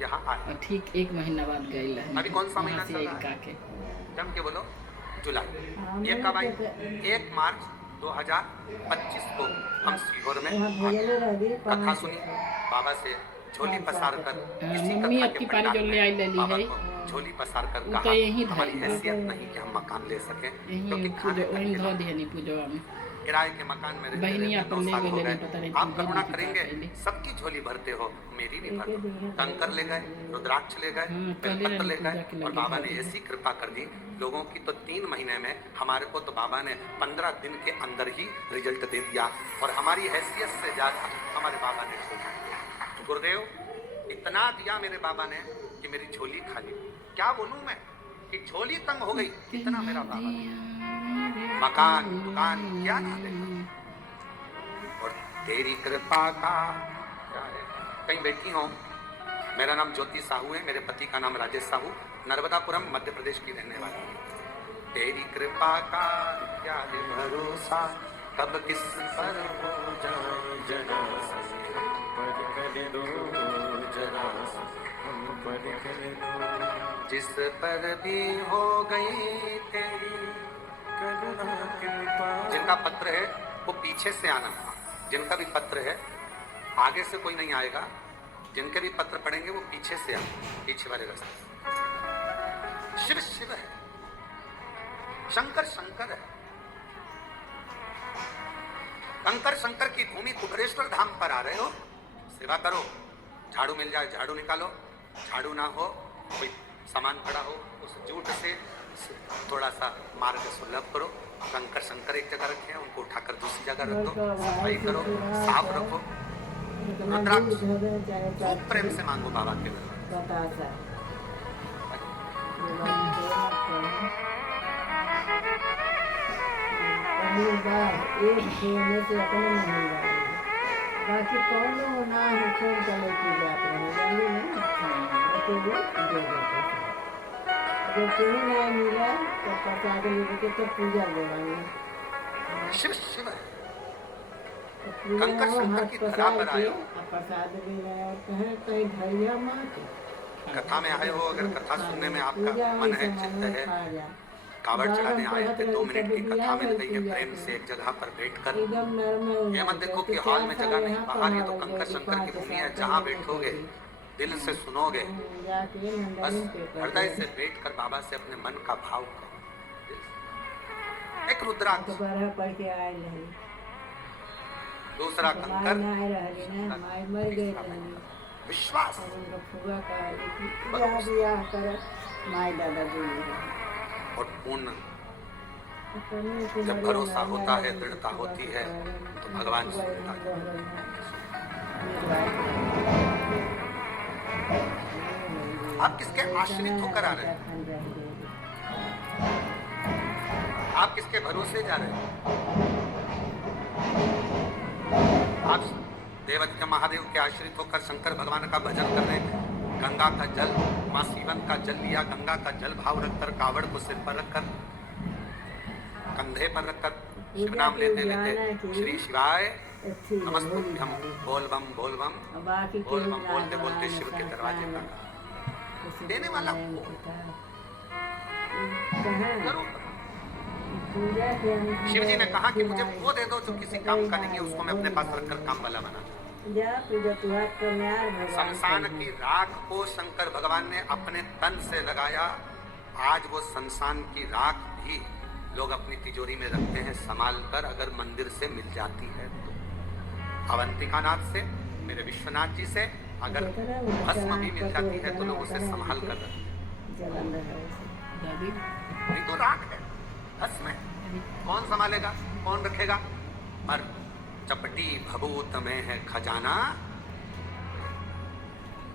यहाँ आए। और ठीक एक महीना बाद गए रहे। अभी कौन सा महीना वहाँ से चल रहा इनका है? के जम के बोलो, जुलाई। ये कब आई? 1 मार्च 2025 को हम सीहोर में कथा सुनी, बाबा से झोली पसार कर इसी मम्मी कथा आपकी के पारी पंडाल जो ले में आई लेली बाबा है, को झोली पसार कर वो कहा तो यहीं हमारी धइल बा। हैसियत नहीं कि हम मकान ले सके, यहीं क्योंकि पूजो खाने वहीं तक धो के दिहनी पूजवा में। किराए के मकान में रहते बहनी रहते अपन 9 ले साल हो गए, गए। पता नहीं आप तुम करुणा देली कि करेंगे, का कैली। सबकी झोली भरते हो, मेरी भी भर दो। कंकर ले गए, रुद्राक्ष ले गए, पहले बेलपत्र ले पूजा गए, के और लगे बाबा भर ने दिए। ऐसी कृपा कर दी लोगों की। तो 3 महीने में हमारे को तो बाबा ने 15 दिन के अंदर ही रिजल्ट दे दिया, और हमारी हैसियत से ज्यादा हमारे बाबा ने छोड़ा। गुरुदेव इतना दिया मेरे बाबा ने कि मेरी झोली खाली। क्या बोलूं मैं कि झोली तंग हो गई, इतना मेरा बाबा ने। मकान दुकान क्या ना दे, और तेरी कृपा का क्या है। कहीं बैठी हो, मेरा नाम ज्योति साहू है, मेरे पति का नाम राजेश साहू, नर्मदापुरम मध्य प्रदेश की रहने वाली हूँ। तेरी कृपा का क्या है भरोसा, कब किस पर हो जाए जरा पर कर दो जरा पर कर दो, जिस पर भी हो गई तेरी करुणा कृपा। जिनका पत्र है वो पीछे से आना, जिनका भी पत्र है आगे से कोई नहीं आएगा, जिनके भी पत्र पढ़ेंगे वो पीछे से आए, पीछे वाले रास्ते। शिव शिव है, शंकर शंकर है। कंकर शंकर की भूमि कुबेरेश्वर धाम पर आ रहे हो, सेवा करो। झाड़ू मिल जाए झाड़ू निकालो, झाड़ू ना हो कोई सामान पड़ा हो उस जूट से थोड़ा सा मार्ग सुलभ करो। कंकर शंकर एक जगह रखे हैं, उनको उठाकर दूसरी जगह रख दो, सफाई करो, साफ रखो। रुद्राक्ष खूब प्रेम से मांगो बाबा के दरबार। पहली बार एक खेलने से अपने नहीं जाएंगे, बाकी कौन ना हो खूब चले की बात रहे जाएंगे ना तो वो दे देते हैं। जब तुम्हें नहीं मिला तो प्रसाद लेके तो पूजा देवाएंगे। शिव शिव तो पूजा कंकर वो शंकर हाथ की धरा पसार पर के आए और प्रसाद भी लाया और कहें कहीं धैर्य मत। कथा में आए हो, अगर कथा सुनने में आपका पूजा मन है, में चित्त है, खा जा कावड़ चढ़ाने आए थे, 2 मिनट की एकदम कथा मिल गई है, प्रेम से एक जगह पर बैठकर नर्म ये मत देखो कि हॉल में जगह नहीं, बाहर ये तो कंकर शंकर की भूमि है, जहाँ बैठोगे दिल से सुनोगे, बस हृदय से बैठकर बाबा से अपने मन का भाव करो। एक रुद्राक्ष, दोबारा पढ़ के आए रही दूसरा माय कंकर, ना आए रही ना माय मर गए रही विश्वास। और उनका फुआ का याद या कर माय दादा बोली रही। और पूर्ण जब भरोसा होता है, दृढ़ता होती है, तो भगवान सुनता है। आप किसके आश्रित होकर आ रहे हैं? आप किसके भरोसे जा रहे हैं? आप देवादित्य महादेव के आश्रित होकर शंकर भगवान का भजन कर रहे हैं। गंगा का जल, माँ सीवन का जल लिया, गंगा का जल भाव रखकर, कावड़ को सिर पर रखकर, कंधे पर रखकर शिव नाम लेते लेते श्री शिवाय नमस्तुभ्यम बोल बम बोलते बोलते शिव के दरवाजे तक देने वाला शिव जी ने कहा कि मुझे वो दे दो जो किसी काम का नहीं है, उसको मैं अपने पास रखकर काम वाला बना। शमशान की राख को शंकर भगवान ने अपने तन से लगाया। आज वो शमशान की राख भी लोग अपनी तिजोरी में रखते हैं संभाल कर, अगर मंदिर से मिल जाती है तो। अवंतिका नाथ से, मेरे विश्वनाथ जी से अगर भस्म भी मिल जाती है तो लोग उसे संभाल कर रखते हैं। नहीं तो राख है, भस्म है, कौन संभालेगा, कौन रखेगा? पर चपटी भभूत में है खजाना,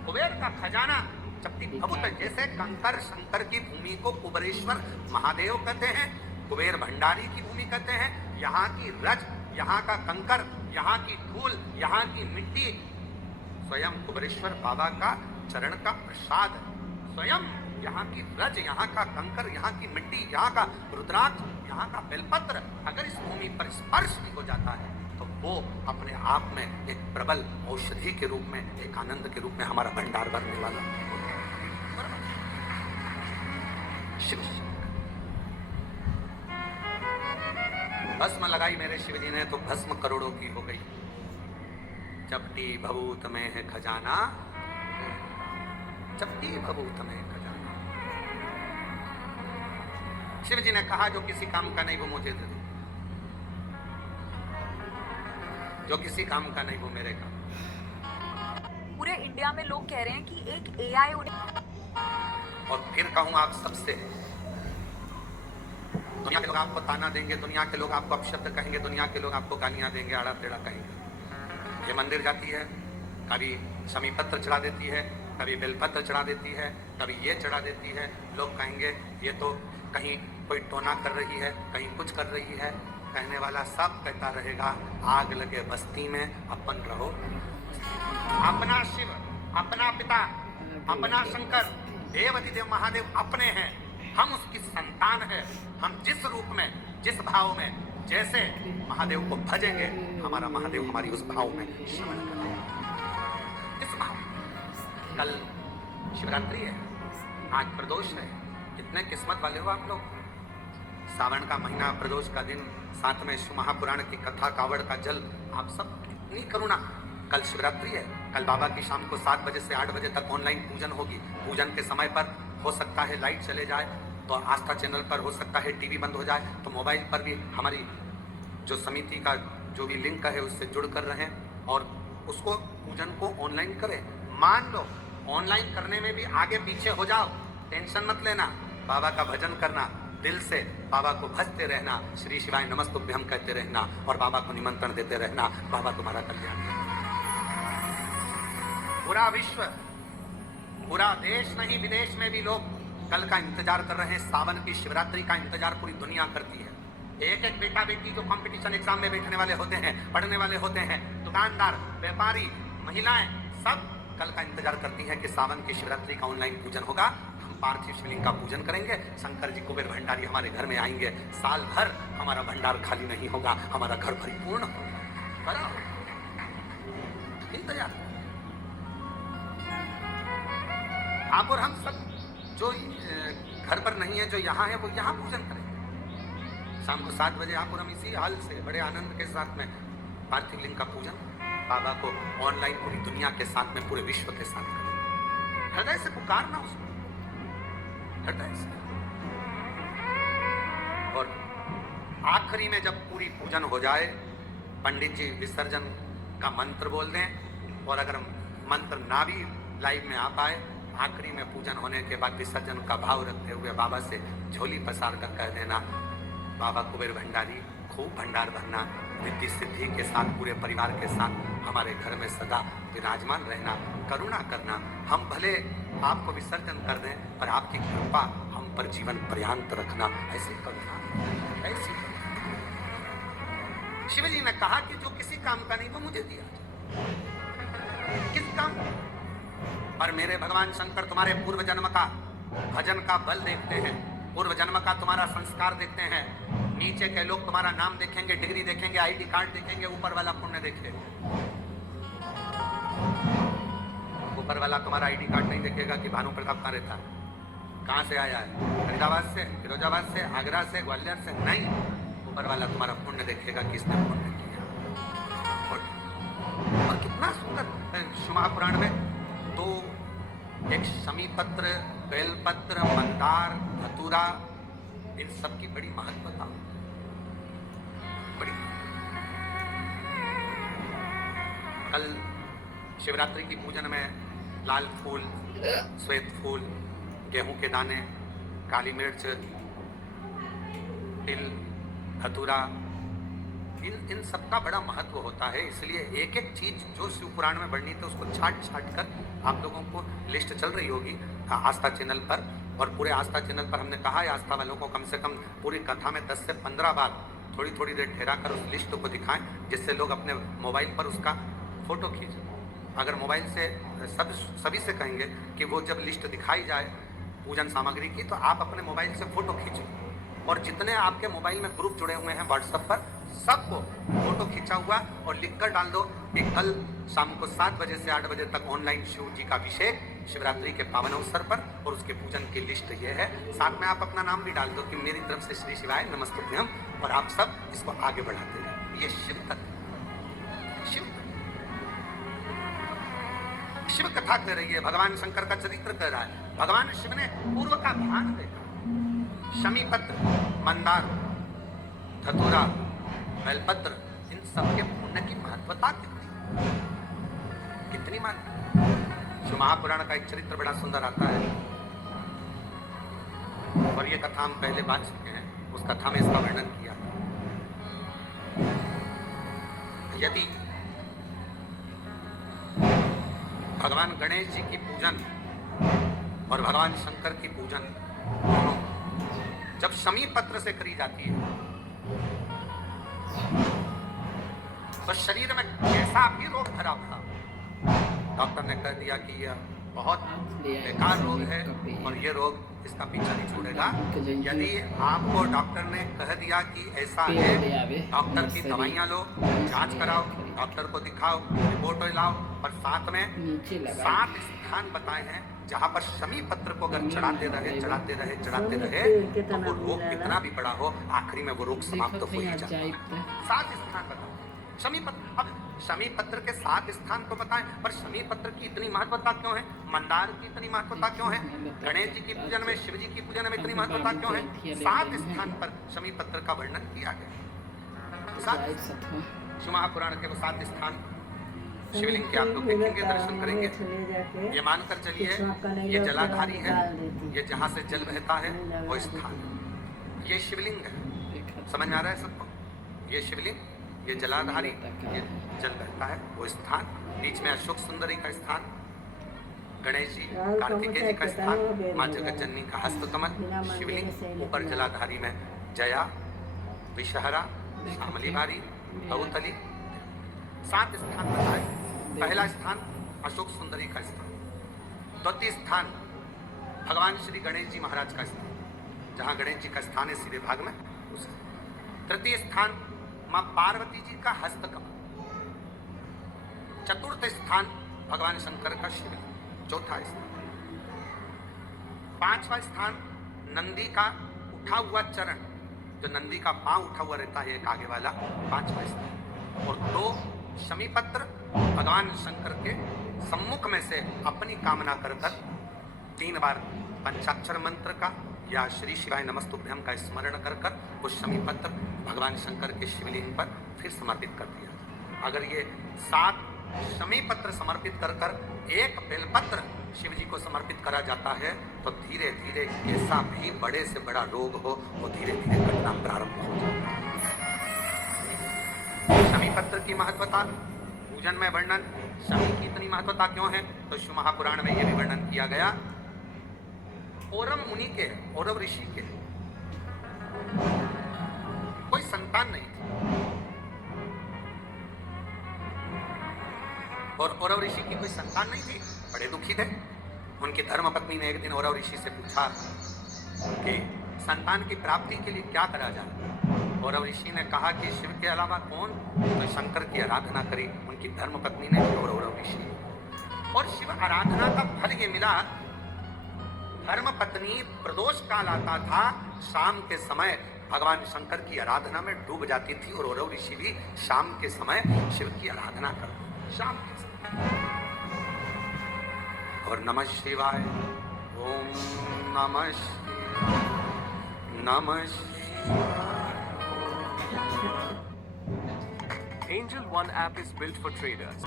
कुबेर का खजाना चपटी भभूत है। जैसे कंकर शंकर की भूमि को कुबेरेश्वर महादेव कहते हैं, कुबेर भंडारी की भूमि कहते हैं। यहाँ की रज, यहाँ का कंकर, यहाँ की धूल, यहाँ की मिट्टी स्वयं कुबेरेश्वर बाबा का चरण का प्रसाद है। स्वयं यहाँ की रज, यहाँ का कंकर, यहाँ की मिट्टी, यहाँ का रुद्राक्ष, यहाँ का बेलपत्र अगर इस भूमि पर स्पर्श भी हो जाता है तो वो अपने आप में एक प्रबल औषधि के रूप में, एक आनंद के रूप में हमारा भंडार भरने वाला। शिव भस्म लगाई मेरे शिव जी ने तो भस्म करोड़ों की हो गई। चपटी भभूत में है खजाना, चपटी भभूत में है खजाना। शिव जी ने कहा जो किसी काम का नहीं वो मुझे दे दो, जो किसी काम का नहीं वो मेरे काम। पूरे इंडिया में लोग कह रहे हैं कि एक AI उन्हें, और फिर कहूँ आप सबसे, दुनिया के लोग आपको ताना देंगे, दुनिया के लोग आपको अपशब्द कहेंगे, दुनिया के लोग आपको गालियां देंगे, आड़ा टेढ़ा कहेंगे। ये मंदिर जाती है, कभी शमी पत्र चढ़ा देती है, कभी बेलपत्र चढ़ा देती है, कभी ये चढ़ा देती है। लोग कहेंगे ये तो कहीं कोई टोना कर रही है, कहीं कुछ कर रही है। कहने वाला सब कहता रहेगा आग लगे बस्ती में अपन रहो। अपना शिव, अपना पिता, अपना शंकर, देवादिदेव महादेव अपने हैं, हम उसकी संतान है। हम जिस रूप में, जिस भाव में, जैसे महादेव को भजेंगे, हमारा महादेव हमारी उस भाव में श्रवण करेगा। इस भाव कल शिवरात्रि है, आज प्रदोष है। कितने किस्मत वाले हो आप लोग। सावन का महीना, प्रदोष का दिन, साथ में शिव महापुराण की कथा, कावड़ का जल, आप सब कितनी करुणा। कल शिवरात्रि है, कल बाबा की शाम को 7 बजे से 8 बजे तक ऑनलाइन पूजन होगी। पूजन के समय पर हो सकता है लाइट चले जाए, तो आस्था चैनल पर हो सकता है टीवी बंद हो जाए, तो मोबाइल पर भी हमारी जो समिति का जो भी लिंक है उससे जुड़ कर रहें और उसको पूजन को ऑनलाइन करें। मान लो ऑनलाइन करने में भी आगे पीछे हो जाओ, टेंशन मत लेना, बाबा का भजन करना, दिल से बाबा को भजते रहना, श्री शिवाय नमस्तुभ्यम कहते रहना और बाबा को निमंत्रण देते रहना। बाबा तुम्हारा कल्याण करेंगे। पूरा विश्व, पूरा देश नहीं विदेश में भी लोग कल का इंतजार कर रहे हैं। सावन की शिवरात्रि का इंतजार पूरी दुनिया करती है। एक एक बेटा बेटी जो कंपटीशन एग्जाम में बैठने वाले होते हैं, पढ़ने वाले होते हैं, दुकानदार, व्यापारी, महिलाएं, सब कल का इंतजार करती हैं कि सावन की शिवरात्रि का ऑनलाइन पूजन होगा, हम पार्थिव शिवलिंग का पूजन करेंगे, शंकर जी कुबेर भंडारी हमारे घर में आएंगे, साल भर हमारा भंडार खाली नहीं होगा, हमारा घर परिपूर्ण होगा। इंतजार आप और हम सब जो घर पर नहीं है, जो यहाँ है, वो यहाँ पूजन करें। शाम को 7 बजे आप और हम इसी हाल से बड़े आनंद के साथ में पार्थिव लिंग का पूजन बाबा को ऑनलाइन पूरी दुनिया के साथ में, पूरे विश्व के साथ करें। हृदय से पुकारना उसको, हृदय से। और आखिरी में जब पूरी पूजन हो जाए, पंडित जी विसर्जन का मंत्र बोल दें, और अगर मंत्र ना भी लाइव में आ पाए, आखिरी में पूजन होने के बाद विसर्जन का भाव रखते हुए बाबा से झोली पसार कर कह देना, बाबा कुबेर भंडारी खूब भंडार भरना, रिद्धि सिद्धि के साथ पूरे परिवार के साथ हमारे घर में सदा विराजमान रहना, करुणा करना। हम भले आपको विसर्जन कर दें, पर आपकी कृपा हम पर जीवन पर्यंत रखना। ऐसी करुणा, ऐसी करुणा। शिव जी ने कहा कि जो किसी काम का नहीं वो मुझे दिया जाए। किस काम? पर मेरे भगवान शंकर तुम्हारे पूर्व जन्म का भजन का बल देखते हैं, पूर्व जन्म का तुम्हारा संस्कार देखते हैं। नीचे के लोग तुम्हारा नाम देखेंगे, डिग्री देखेंगे, आईडी कार्ड देखेंगे, ऊपर वाला पुण्य देखे। ऊपर वाला तुम्हारा आईडी कार्ड नहीं देखेगा कि भानु प्रताप कहाँ रहता है, कहाँ से आया है, फरीदाबाद से, फिरोजाबाद से, आगरा से, ग्वालियर से, नहीं। ऊपर वाला तुम्हारा पुण्य देखेगा कि इसने पुण्य किया। और कितना सुंदर शिव महापुराण में तो एक शमी पत्र, बेलपत्र, मंदार, धतूरा, इन सब की बड़ी महत्वता, बड़ी। कल शिवरात्रि की पूजन में लाल फूल, श्वेत फूल, गेहूं के दाने, काली मिर्च, तिल, धतूरा, इन सब का बड़ा महत्व होता है। इसलिए एक एक चीज जो शिव पुराण में वर्णित है उसको छाट छाट कर आप लोगों को लिस्ट चल रही होगी आस्था चैनल पर, और पूरे आस्था चैनल पर हमने कहा है आस्था वालों को कम से कम पूरी कथा में 10 से 15 बार थोड़ी थोड़ी देर ठहरा कर उस लिस्ट को दिखाएं, जिससे लोग अपने मोबाइल पर उसका फोटो खींचें। अगर मोबाइल से सभी से कहेंगे कि वो जब लिस्ट दिखाई जाए पूजन सामग्री की, तो आप अपने मोबाइल से फोटो खींचें, और जितने आपके मोबाइल में ग्रुप जुड़े हुए हैं व्हाट्सएप पर, सबको फोटो खींचा हुआ और लिखकर डाल दो कि कल शाम को 7 बजे से 8 बजे तक ऑनलाइन शिव जी का अभिषेक शिवरात्रि के पावन अवसर पर, और उसके पूजन की लिस्ट ये है। साथ में आप अपना नाम भी डाल दो कि मेरी तरफ से श्री शिवाय नमस्तुभ्यम, और आप सब इसको आगे बढ़ाते रहे। ये शिव तत्व, शिव कथा कह रही है, भगवान शंकर का चरित्र कह रहा है। भगवान शिव ने पूर्व का ध्यान देखा। शमी पत्र, मंदार, धतूरा, बेलपत्र, इन सब के पुण्य की महत्वता कितनी महत्व। शिव महापुराण का एक चरित्र बड़ा सुंदर आता है, और ये कथा हम पहले बात चुके हैं, उस कथा में इसका वर्णन किया। यदि भगवान गणेश जी की पूजन और भगवान शंकर की पूजन दोनों जब शमी पत्र से करी जाती है, तो शरीर में कैसा भी रोग भरा था, डॉक्टर ने कह दिया कि यह बहुत बेकार रोग है और ये रोग इसका पीछा नहीं छोड़ेगा। यदि आपको डॉक्टर ने कह दिया कि ऐसा है, डॉक्टर की दवाइयाँ लो, जांच कराओ, डॉक्टर को दिखाओ, रिपोर्ट लाओ, और साथ में 7 स्थान बताए हैं जहाँ पर शमी पत्र को अगर चढ़ाते रहे तो वो रोग कितना भी बड़ा हो, आखिरी में वो रोग समाप्त हो ही जाता है। 7 स्थान बताओ शमी पत्र। अब शमी पत्र के 7 स्थान तो बताएं, पर शमी पत्र की इतनी महत्वता क्यों है, मंदार की इतनी महत्वता क्यों है, गणेश जी की पूजन में, शिव जी की पूजन में इतनी महत्वता क्यों है? 7 स्थान पर शमी पत्र का वर्णन किया गया। शिव महापुराण के वो 7 स्थान शिवलिंग के आप लोग देखेंगे, दर्शन करेंगे। ये मानकर चलिए ये जलाधारी है, ये जहाँ से जल बहता है वो स्थान, ये शिवलिंग है। समझ में आ रहा है सबको? ये शिवलिंग, ये जलाधारी, ये जल बहता है वो स्थान, बीच में अशोक सुंदरी का स्थान, गणेश जी कार्तिकेय जी का स्थान, माँ जगत जननी का हस्तकमल, शिवलिंग, ऊपर जलाधारी में जया, विषहरा, श्यामली बारी, बहुतली, 7 स्थान बताए। पहला स्थान अशोक सुंदरी का स्थान, द्वितीय स्थान भगवान श्री गणेश जी महाराज का स्थान, जहाँ गणेश जी का स्थान है सीधे भाग में, तृतीय स्थान माँ पार्वती जी का हस्तकमल, चतुर्थ स्थान भगवान शंकर का शिवलिंग, चौथा स्थान, 5वां स्थान नंदी का उठा हुआ चरण, जो नंदी का पांव उठा हुआ रहता है एक आगे वाला, 5वां स्थान, और 2 शमी पत्र भगवान शंकर के सम्मुख में से अपनी कामना कर 3 बार पंचाक्षर मंत्र का या श्री शिवाय नमस्तुभ्यं का स्मरण कर वो शमी पत्र भगवान शंकर के शिवलिंग पर फिर समर्पित कर दिया। अगर ये 7 शमी पत्र समर्पित कर एक बेलपत्र शिव जी को समर्पित करा जाता है तो धीरे धीरे कैसा भी बड़े से बड़ा रोग हो वो धीरे धीरे घटना प्रारंभ हो जाता है। शमी पत्र की महत्वता, पूजन में वर्णन, शमी की इतनी महत्वता क्यों है तो शिव महापुराण में यह भी वर्णन किया गया। औरव मुनि के, औरव ऋषि के कोई संतान नहीं थी, और औरव ऋषि की कोई संतान नहीं थी, बड़े दुखी थे। उनकी धर्मपत्नी ने एक दिन औरव ऋषि से पूछा कि संतान की प्राप्ति के लिए क्या करा जाए। औरव ऋषि ने कहा कि शिव के अलावा कौन, तो शंकर की आराधना करी। उनकी धर्मपत्नी ने और औरव ऋषि, और शिव आराधना का फल ये मिला। धर्मपत्नी प्रदोष काल आता था, शाम के समय भगवान शंकर की आराधना में डूब जाती थी, और औरव ऋषि भी शाम के समय शिव की आराधना करते शाम के समय। और नमः शिवाय, ओम नमः शिवाय, नमः शिवाय। Angel One app is built for traders.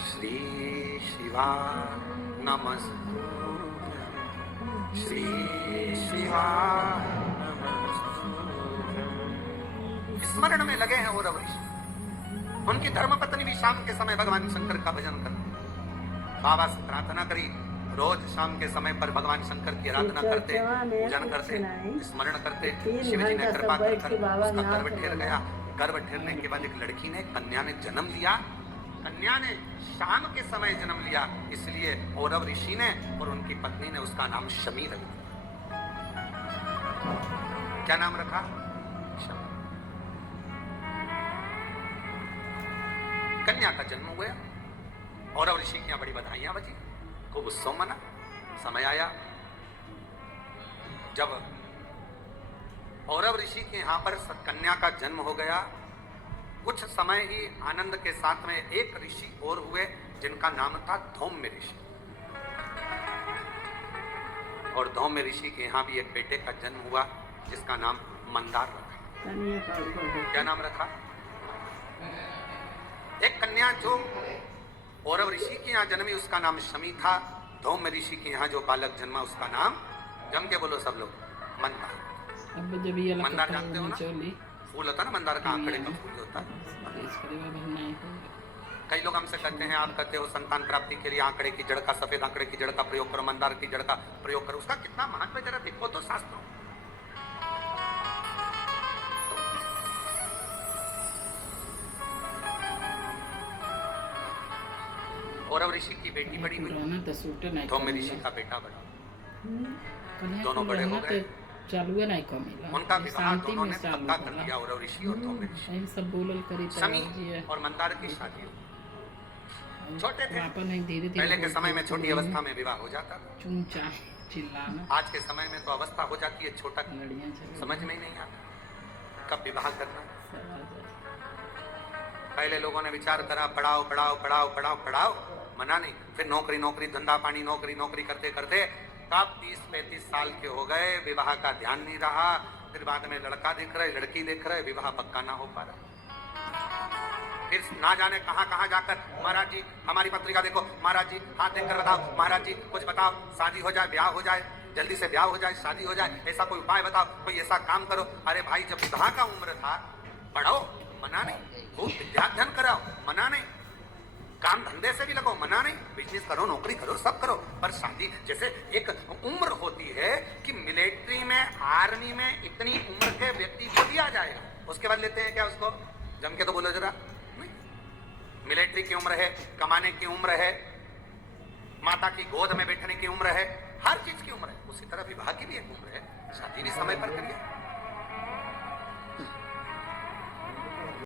Shri शिवाय नमस्तुभ्यं, श्री शिवाय नमस्तुभ्यं। स्मरण में लगे हैं औरव ऋषि। उनकी धर्मपत्नी भी शाम के समय भगवान शंकर का भजन करती, बाबा से प्रार्थना करी। रोज शाम के समय पर भगवान शंकर की आराधना करते, पूजन करते, स्मरण करते। शिव जी ने कृपा कर उसका गर्भ ठेर गया। गर्भ ठेरने के बाद एक लड़की ने, कन्या ने जन्म लिया। कन्या ने शाम के समय जन्म लिया, इसलिए औरव ऋषि ने और उनकी पत्नी ने उसका नाम शमी रख दिया। क्या नाम रखा? शमी। कन्या का जन्म हुआ। औरव ऋषि की यहाँ बड़ी बधाइयां बजी, खूब उत्सव मना। समय आया जब औरव ऋषि के यहाँ पर कन्या का जन्म हो गया। कुछ समय ही आनंद के साथ में एक ऋषि और हुए जिनका नाम था धौम्य ऋषि, और धौम्य ऋषि के यहाँ भी एक बेटे का जन्म हुआ जिसका नाम मंदार रखा। क्या नाम रखा? एक कन्या जो औरव ऋषि के यहाँ जन्मी उसका नाम शमी था। धौम्य ऋषि के यहाँ जो बालक जन्मा उसका नाम, जम के बोलो सब लोग, मंदार। अब जब ये मंदार जानते हो ना, फूल होता ना मंदार का, आंकड़े का फूल होता है। कई लोग हमसे कहते हैं, आप कहते हो संतान प्राप्ति के लिए आंकड़े की जड़ का, सफेद आंकड़े की जड़ का प्रयोग करो, मंदार की जड़ का प्रयोग करो। उसका कितना महत्व है जरा देखो तो शास्त्रों। औरव ऋषि की बेटी बड़ी हुई, धौम्य ऋषि का बेटा बड़ा, दोनों बड़े हो गए। उनका विवाह दोनों ने पक्का कर दिया, औरव ऋषि और धौम्य ऋषि। शमी और मंदार की शादी हो। छोटे थे, पहले के समय में छोटी अवस्था में विवाह हो जाता था। आज के समय में तो अवस्था हो जाती है छोटा, समझ में ही नहीं आता कब विवाह करना। पहले लोगों ने विचार करा, पढ़ाओ पढ़ाओ पढ़ाओ पढ़ाओ पढ़ाओ, मना नहीं। फिर नौकरी नौकरी, धंधा पानी, नौकरी नौकरी करते करते कब 30-35 साल के हो गए, विवाह का ध्यान नहीं रहा। फिर बाद में लड़का दिख रहा है, लड़की दिख रहा है, विवाह पक्का ना हो पा रहा। फिर ना जाने कहां कहां जाकर महाराज जी हमारी पत्रिका देखो, महाराज जी हाथ देखकर बताओ, महाराज जी कुछ बताओ, शादी हो जाए, ब्याह हो जाए, जल्दी से ब्याह हो जाए, शादी हो जाए, ऐसा कोई उपाय बताओ, कोई ऐसा काम करो। अरे भाई जब विवाह का उम्र था, पढ़ो, मना नहीं, खूब विद्याध्ययन कराओ, मना नहीं, काम धंधे से भी लगो, मना नहीं, बिजनेस करो, नौकरी करो, सब करो, पर शादी जैसे एक उम्र होती है कि मिलिट्री में, आर्मी में इतनी उम्र के व्यक्ति को दिया जाएगा, उसके बाद लेते हैं क्या उसको? जम के तो बोलो जरा। नहीं, मिलिट्री की उम्र है, कमाने की उम्र है, माता की गोद में बैठने की उम्र है, हर चीज की उम्र है, उसी तरह विवाह की भी एक उम्र है, शादी भी समय पर करिए।